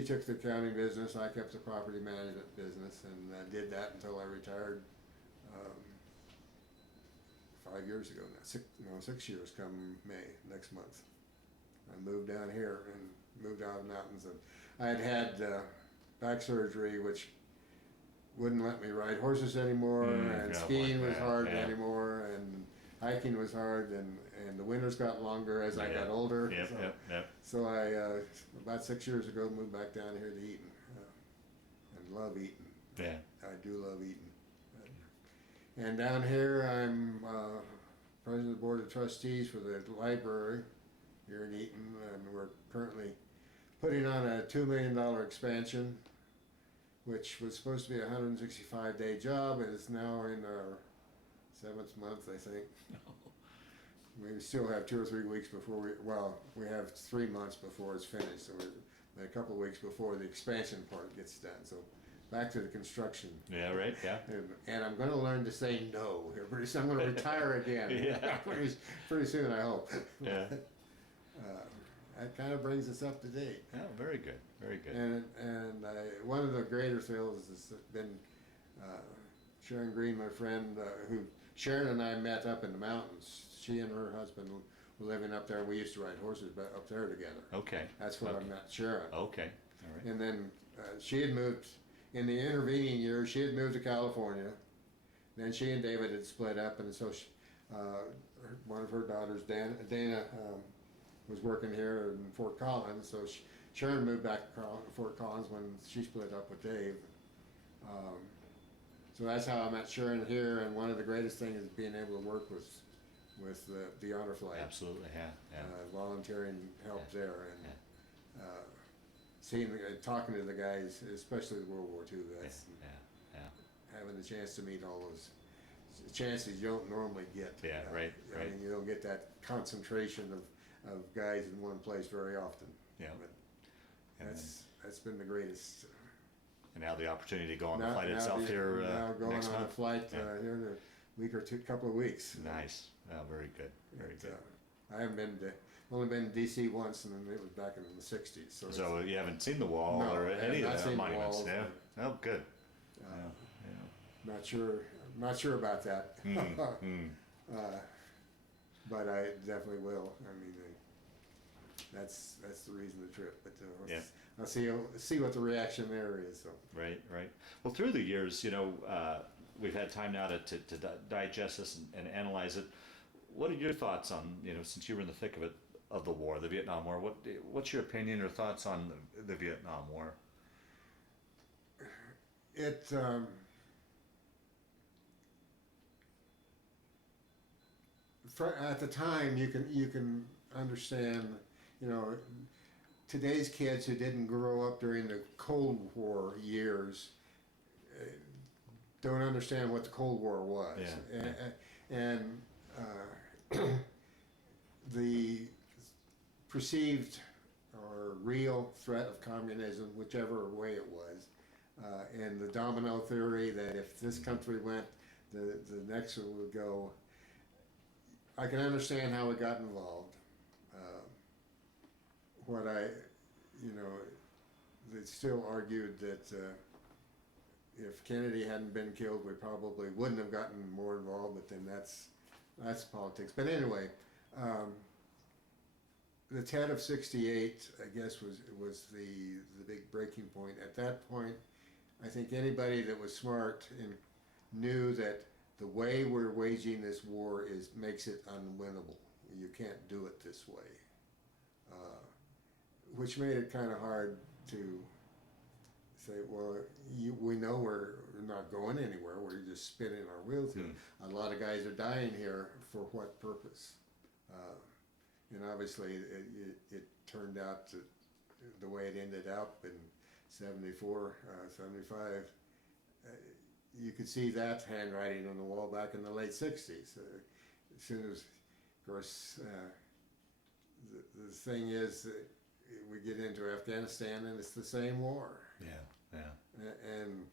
took the accounting business, I kept the property management business, and did that until I retired 5 years ago now. 6 years come May, next month. I moved down here and moved out of the mountains, and I had back surgery, which wouldn't let me ride horses anymore, and skiing was hard anymore, and hiking was hard, and the winters got longer as I got older. So I, about 6 years ago, moved back down here to Eaton, and love Eaton. Yeah. I do love Eaton. And down here, I'm president of the board of trustees for the library here in Eaton, and we're currently putting on a $2 million expansion, which was supposed to be a 165-day job, and it's now in our 7th month, I think. We still have 2 or 3 weeks before we have 3 months before it's finished, so we're a couple of weeks before the expansion part gets done. So back to the construction. Yeah, right, yeah. And I'm going to learn to say no here pretty soon. I'm going to retire again. pretty soon, I hope. Yeah. That kind of brings us up to date. Oh, very good, very good. And one of the greater thrills has been Sharon Green, my friend, who Sharon and I met up in the mountains. She and her husband were living up there, and we used to ride horses up there together. Okay. That's where I met Sharon. Okay, all right. And then she had moved, in the intervening years, she had moved to California. Then she and David had split up, and so one of her daughters, Dana, was working here in Fort Collins, so Sharon moved back to Fort Collins when she split up with Dave. Um, so that's how I met Sharon here, and one of the greatest things is being able to work with the honor flight. Absolutely, yeah. Volunteering help Yeah. there, and seeing, talking to the guys, especially the World War II vets, Yeah. having the chance to meet all those chances you don't normally get. Yeah, right. I mean, you don't get that concentration of guys in one place very often. Yeah. But And that's been the greatest. And now the opportunity to go on the flight itself here now going next on month. a flight Yeah. here in a week or two, couple of weeks. Nice. Oh, very good. Very good. I haven't only been to DC once, and then it was back in the '60s. So you haven't seen the wall No, or I have any not of the seen the monuments? walls, Yeah. Oh, good. Not sure about that. But I definitely will. I mean, that's the reason the trip. But I'll see what the reaction there is. So. Right. Well, through the years, we've had time now to digest this and analyze it. What are your thoughts on, since you were in the thick of it, of the war, the Vietnam War? What's your opinion or thoughts on the Vietnam War? It at the time you can understand, today's kids who didn't grow up during the Cold War years don't understand what the Cold War was. Yeah. And the perceived or real threat of communism, whichever way it was, and the domino theory that if this country went, the next one would go. I can understand how it got involved. They still argued that if Kennedy hadn't been killed, we probably wouldn't have gotten more involved. But then that's politics. But anyway, the Tet of '68, I guess, was the big breaking point. At that point, I think anybody that was smart and knew that the way we're waging this war makes it unwinnable. You can't do it this way, which made it kind of hard to say, well, we know we're not going anywhere. We're just spinning our wheels here. A lot of guys are dying here. For what purpose? And obviously, it turned out to the way it ended up in '74, '75. You could see that handwriting on the wall back in the late '60s. As soon as, of course, the thing is that we get into Afghanistan and it's the same war. Yeah. And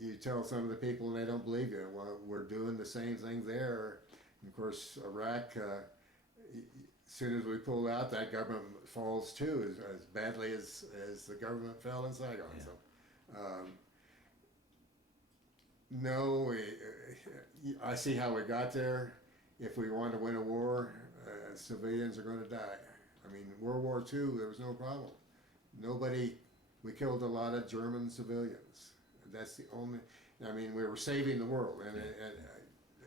you tell some of the people and they don't believe you. Well, we're doing the same thing there. And of course, Iraq, as soon as we pull out, that government falls too, as badly as the government fell in Saigon. Yeah. So, no, I see how we got there. If we want to win a war, civilians are going to die. I mean, World War II, there was no problem. We killed a lot of German civilians. That's the only, we were saving the world. And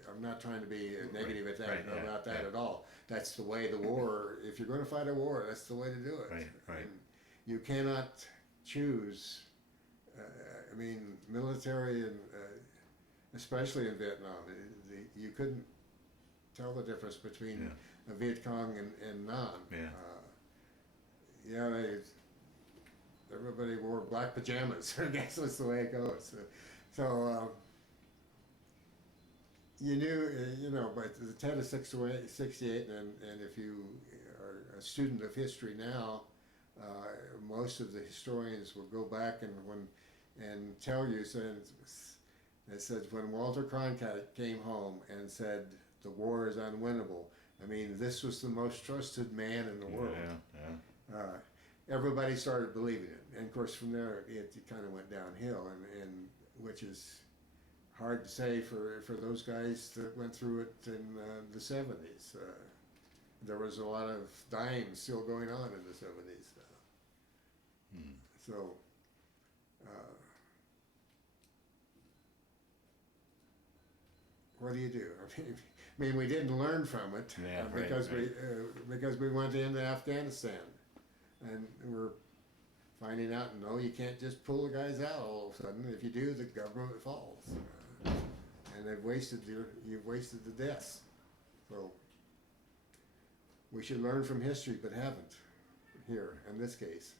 I'm not trying to be negative about that at all. That's the way the war, if you're going to fight a war, that's the way to do it. Right. And you cannot choose, military and especially in Vietnam, you couldn't tell the difference between a Viet Cong and non. Everybody wore black pajamas. I guess that's the way it goes. So you knew, but the Tet of '68, and if you are a student of history now, most of the historians will go back and tell you, it says when Walter Cronkite came home and said the war is unwinnable, this was the most trusted man in the world. Everybody started believing it, and of course from there it kind of went downhill, and which is hard to say for those guys that went through it in the '70s. There was a lot of dying still going on in the '70s. So. What do you do? We didn't learn from it because we went into Afghanistan, and we're finding out, no, you can't just pull the guys out all of a sudden. If you do, the government falls. And you've wasted the deaths. So we should learn from history, but haven't here in this case.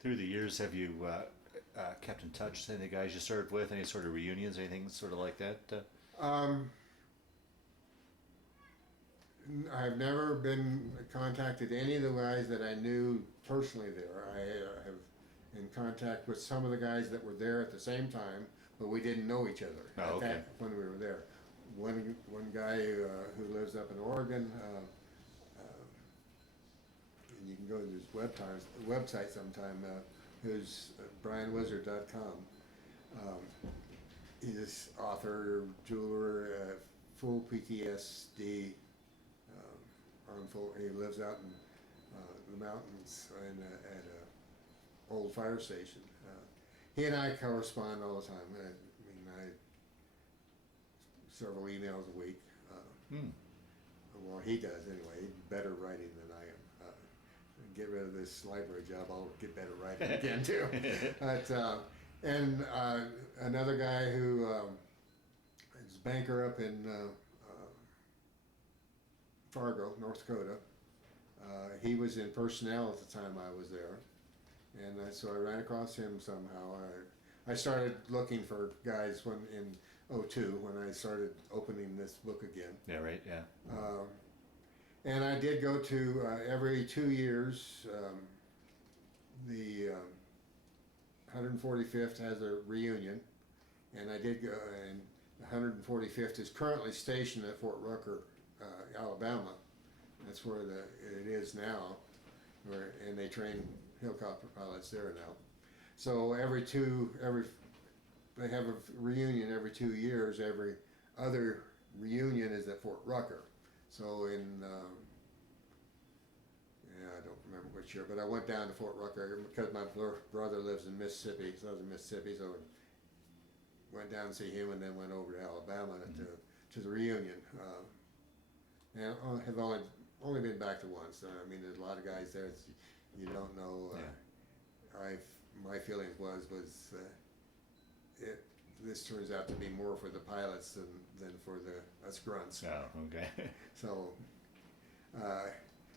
Through the years, have you kept in touch with any of the guys you served with? Any sort of reunions, anything sort of like that? I've never been contacted any of the guys that I knew personally there. I have in contact with some of the guys that were there at the same time, but we didn't know each other when we were there. One guy who lives up in Oregon, and you can go to his website sometime, who's brianwizard.com. He's author, jeweler, full PTSD. He lives out in the mountains and at a old fire station. He and I correspond all the time. I several emails a week. Well, he does anyway. He's better writing than I am. Get rid of this library job, I'll get better writing again too. But and another guy who is a banker up in Fargo, North Dakota. He was in personnel at the time I was there, and so I ran across him somehow. I started looking for guys in '02 when I started opening this book again. Yeah, right. Yeah. And I did go to every 2 years. The 145th has a reunion, and I did go. And the 145th is currently stationed at Fort Rucker, Alabama. That's where it is now, and they train helicopter pilots there now. So they have a reunion every 2 years. Every other reunion is at Fort Rucker. So I don't remember which year, but I went down to Fort Rucker because my brother lives in Mississippi, so I was in Mississippi, so I went down to see him and then went over to Alabama to the reunion. And I have only been back to once. I mean, there's a lot of guys there you don't know. My feelings was this turns out to be more for the pilots than for us grunts. Oh, okay. So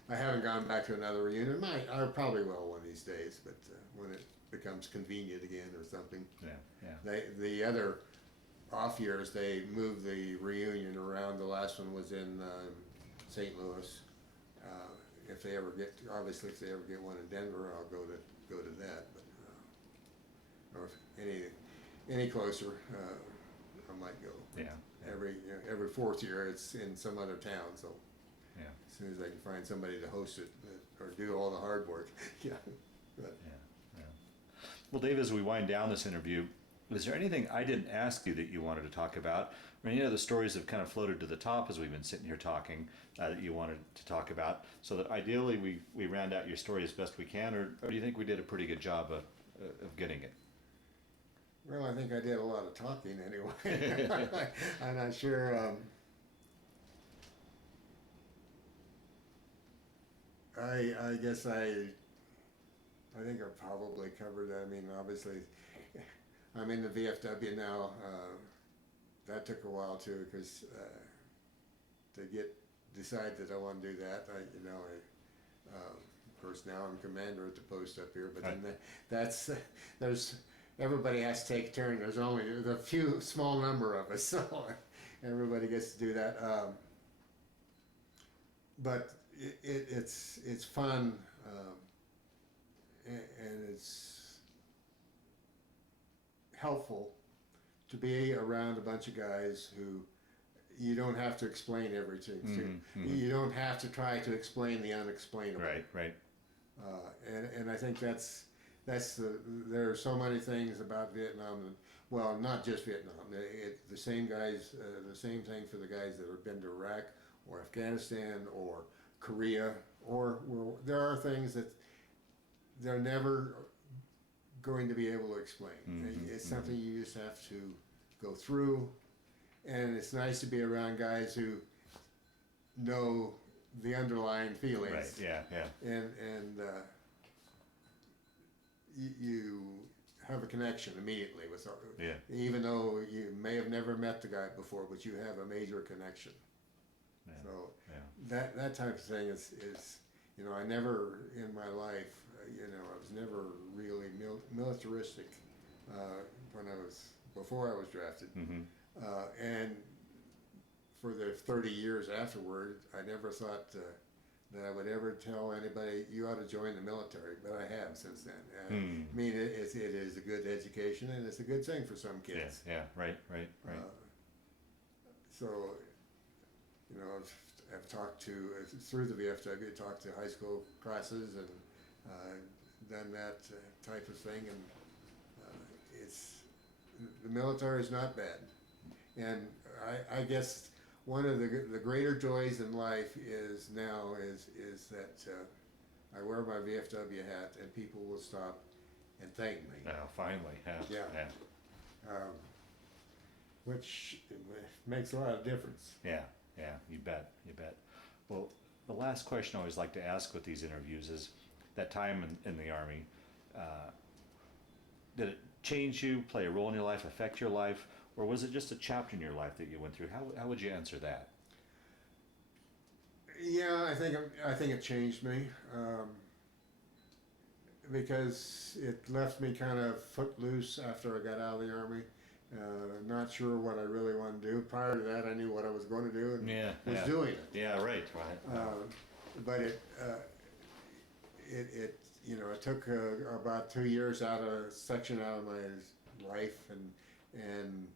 I haven't gone back to another reunion. I probably will one of these days, but when it becomes convenient again or something. Yeah. The other off years, they moved the reunion around. The last one was in St. Louis. If they ever get one in Denver, I'll go to that. But or if any closer, I might go. Yeah. Every fourth year, it's in some other town. So Yeah. as soon as I can find somebody to host it or do all the hard work, yeah. But, Yeah. Well, Dave, as we wind down this interview, is there anything I didn't ask you that you wanted to talk about, or any of the stories that have kind of floated to the top as we've been sitting here talking that you wanted to talk about, so that ideally we round out your story as best we can, or do you think we did a pretty good job of getting it? Well, I think I did a lot of talking anyway. I'm not sure. I guess I think I probably covered that. I mean, obviously, I'm in the VFW now. That took a while too, because to decide that I want to do that, of course now I'm commander at the post up here, but then there's everybody has to take a turn. There's only a small number of us, so everybody gets to do that. But it's fun, and it's helpful to be around a bunch of guys who you don't have to explain everything to. Mm-hmm. You don't have to try to explain the unexplainable. Right. And I think there are so many things about Vietnam. Well, not just Vietnam. The same thing for the guys that have been to Iraq or Afghanistan or Korea, there are things that they're never going to be able to explain. Mm-hmm. It's something you just have to go through, and it's nice to be around guys who know the underlying feelings. Right. Yeah. Yeah. And you have a connection immediately with, Yeah. even though you may have never met the guy before, but you have a major connection. Yeah. So Yeah. that type of thing is I never in my life, I was never really militaristic before I was drafted. Mm-hmm. And for the 30 years afterward, I never thought that I would ever tell anybody, you ought to join the military, but I have since then. I mean, it is a good education, and it's a good thing for some kids. Yeah, yeah, right. So, I've talked to, through the VFW, talked to high school classes and done that type of thing, and the military is not bad. And I guess one of the greater joys in life is that I wear my VFW hat and people will stop and thank me. Oh, finally, yeah. Which makes a lot of difference. Yeah, you bet. Well, the last question I always like to ask with these interviews is that time in the Army, did it change you, play a role in your life, affect your life, or was it just a chapter in your life that you went through? How would you answer that? Yeah, I think it changed me because it left me kind of footloose after I got out of the Army. Not sure what I really wanted to do. Prior to that, I knew what I was going to do and was doing it. Yeah, right. But it took about 2 years section out of my life and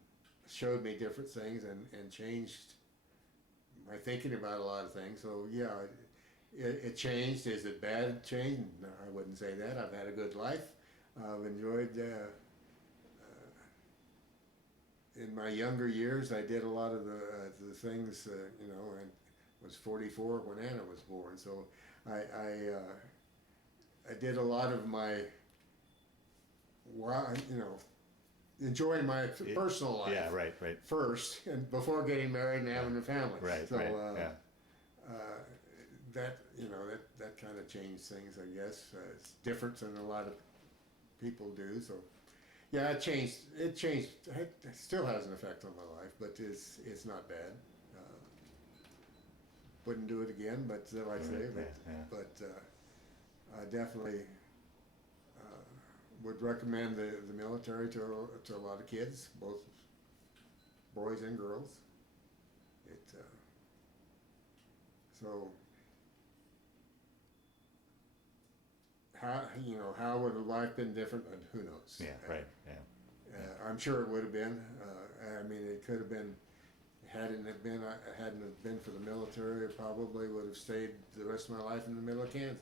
showed me different things and changed my thinking about a lot of things. So yeah, it changed. Is it bad change? No, I wouldn't say that. I've had a good life. I've enjoyed. In my younger years, I did a lot of the things. I was 44 when Anna was born, so I did a lot of my, enjoying my personal life. Yeah, right. First, and before getting married and having a family. Right. So yeah. That kind of changed things, I guess. It's different than a lot of people do. So yeah, it changed. It still has an effect on my life, but it's not bad. Wouldn't do it again, but like I say, but I definitely would recommend the military to a lot of kids, both boys and girls. So how would have life been different? Who knows? Yeah, right. Yeah. I'm sure it would have been. I mean, it could have been. Hadn't it been for the military, I probably would have stayed the rest of my life in the middle of Kansas.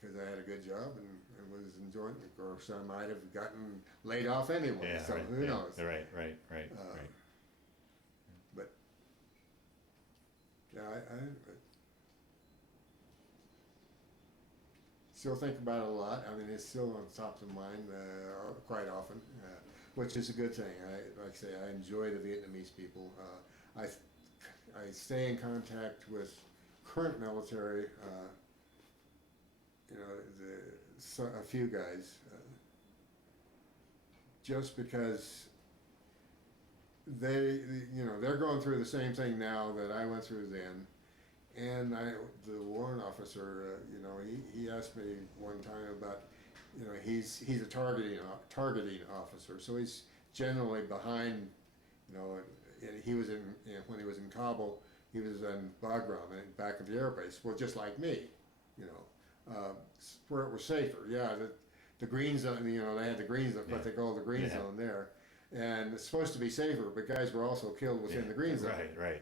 Because I had a good job and was enjoying it. Of course, I might have gotten laid off anyway. Yeah, so right, who knows? Right. But yeah, I still think about it a lot. I mean, it's still on top of mind quite often, which is a good thing. Like I say, I enjoy the Vietnamese people. I stay in contact with current military. A few guys, just because they're going through the same thing now that I went through then. And the warrant officer, he asked me one time about, he's a targeting officer, so he's generally behind, he was when he was in Kabul, he was in Bagram, back at the air base. Well, just like me, where it was safer. Yeah, the green zone, they had the green zone, what they call the green zone there, and it's supposed to be safer, but guys were also killed within the green zone. Right.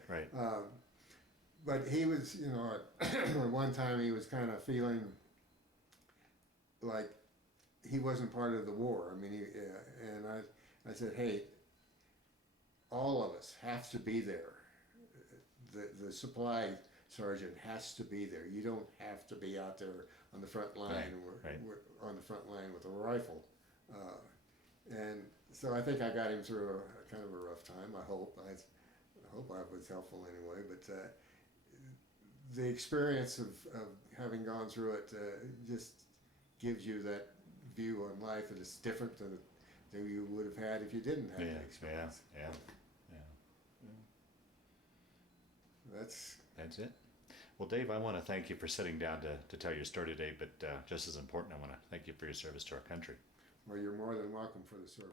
But he was, one time he was kind of feeling like he wasn't part of the war. I mean, and I said, hey, all of us have to be there. The supply sergeant has to be there. You don't have to be out there on the front line, on the front line with a rifle. And so I think I got him through a kind of a rough time. I hope. hope I was helpful anyway, but the experience of having gone through it just gives you that view on life that is different than you would have had if you didn't have the experience. Yeah. That's it. Well, Dave, I want to thank you for sitting down to tell your story today, but just as important, I want to thank you for your service to our country. Well, you're more than welcome for the service.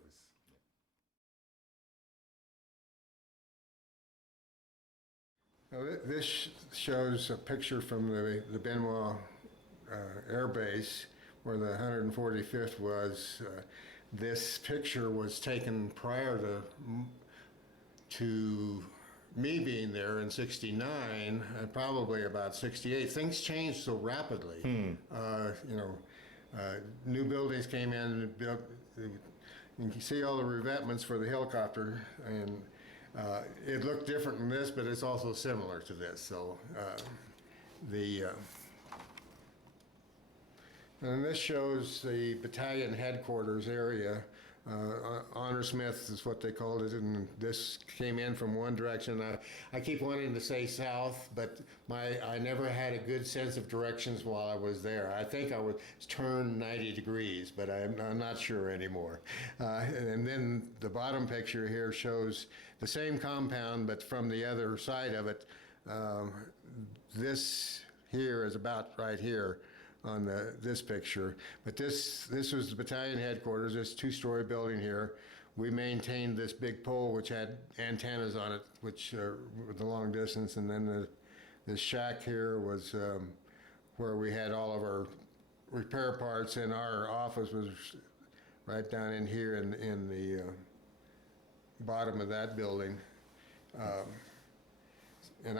Now, this shows a picture from the Bien Hoa Air Base where the 145th was. This picture was taken prior to me being there in '69, probably about '68. Things changed so rapidly. New buildings came in and built. You can see all the revetments for the helicopter, and it looked different than this, but it's also similar to this. So and this shows the battalion headquarters area. Honor Smith is what they called it, and this came in from one direction. I keep wanting to say south, but I never had a good sense of directions while I was there. I think I was turned 90 degrees, but I'm not sure anymore. And then the bottom picture here shows the same compound, but from the other side of it. This here is about right here on this picture, but this was the battalion headquarters. This two-story building here. We maintained this big pole which had antennas on it, which were the long distance, and then this shack here was where we had all of our repair parts, and our office was right down in here in the bottom of that building. And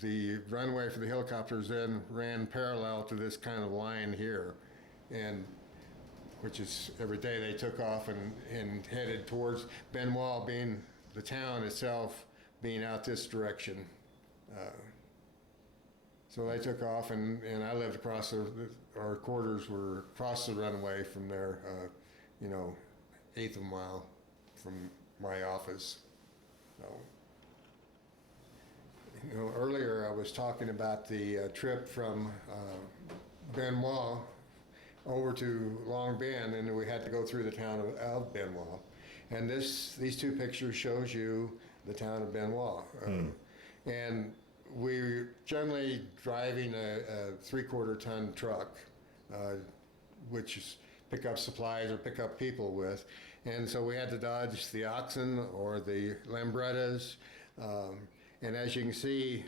the runway for the helicopters then ran parallel to this kind of line here, and which is every day they took off and headed towards Bien Hoa, being the town itself being out this direction. So they took off, and I lived across our quarters were across the runway from there, eighth of a mile from my office. So. Earlier I was talking about the trip from Bien Hoa over to Long Bien, and we had to go through the town of Bien Hoa. And these two pictures shows you the town of Bien Hoa. And we're generally driving a 3/4 ton truck, which is pick up supplies or pick up people with. And so we had to dodge the oxen or the lambrettas. And as you can see,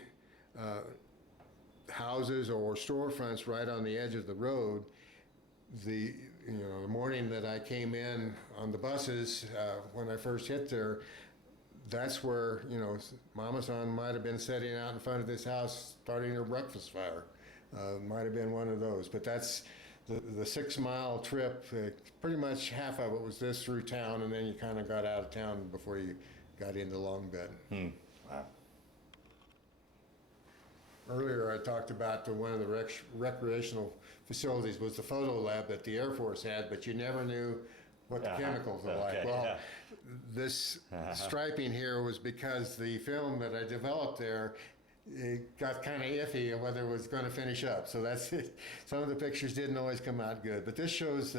houses or storefronts right on the edge of the road. The morning that I came in on the buses, when I first hit there, that's where Mama-san might have been sitting out in front of this house starting her breakfast fire. Might have been one of those. But that's the 6-mile trip. Pretty much half of it was this through town, and then you kind of got out of town before you got into Long Bien. Wow. Earlier I talked about one of the recreational facilities was the photo lab that the Air Force had, but you never knew what the chemicals were like. Well, this striping here was because the film that I developed there, it got kind of iffy whether it was going to finish up. So that's it. Some of the pictures didn't always come out good. But this shows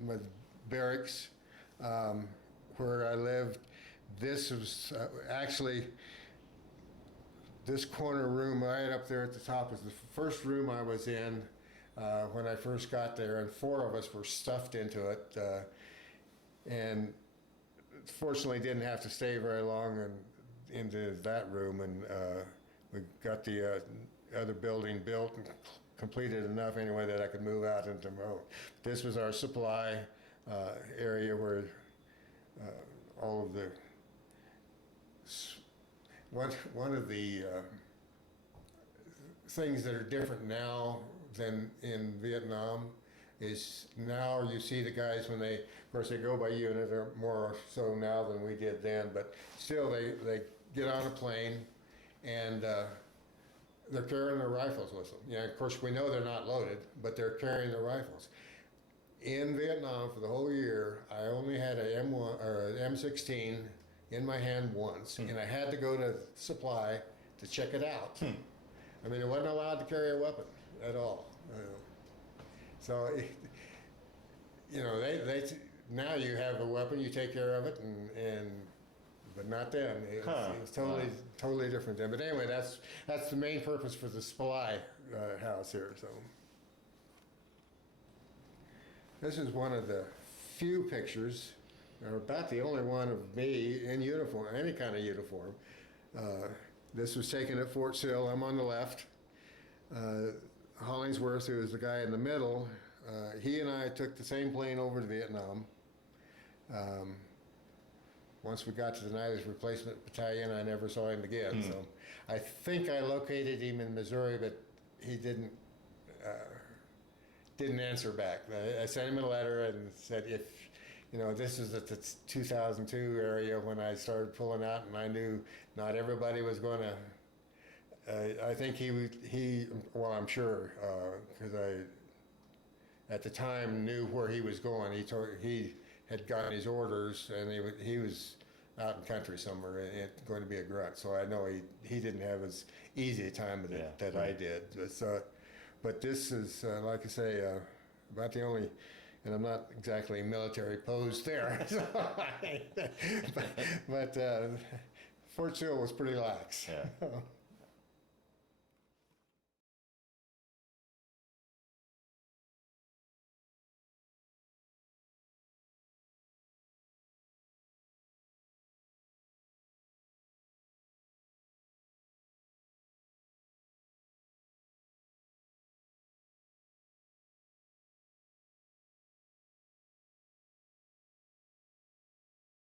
my barracks where I lived. This was actually... This corner room right up there at the top was the first room I was in when I first got there, and 4 of us were stuffed into it. And fortunately didn't have to stay very long into that room, and we got the other building built and completed enough anyway that I could move out into Mo. This was our supply area where all of the... One of the things that are different now than in Vietnam is now you see the guys when they, of course they go by unit, or more so now than we did then, but still they get on a plane and they're carrying their rifles with them. Yeah, of course we know they're not loaded, but they're carrying their rifles. In Vietnam for the whole year, I only had a M1 or an M16 in my hand once, and I had to go to supply to check it out. I mean, I wasn't allowed to carry a weapon at all. So, you know, they now you have a weapon, you take care of it, and but not then. It was totally different then. But anyway, that's the main purpose for the supply house here. So this is one of the few pictures, or about the only one of me in uniform, any kind of uniform. This was taken at Fort Sill. I'm on the left. Hollingsworth, who is the guy in the middle, he and I took the same plane over to Vietnam. Once we got to the 90th Replacement Battalion, I never saw him again. So I think I located him in Missouri, but he didn't answer back. I sent him a letter and said, if, you know, this is at the 2002 area when I started pulling out, and I knew not everybody was going to. I think well, I'm sure, because I, at the time, knew where he was going. He had gotten his orders, and he was out in country somewhere and going to be a grunt. So I know he didn't have as easy a time with it that I did. But this is, like I say, about the only, and I'm not exactly military posed there, but Fort Sill was pretty lax. Yeah.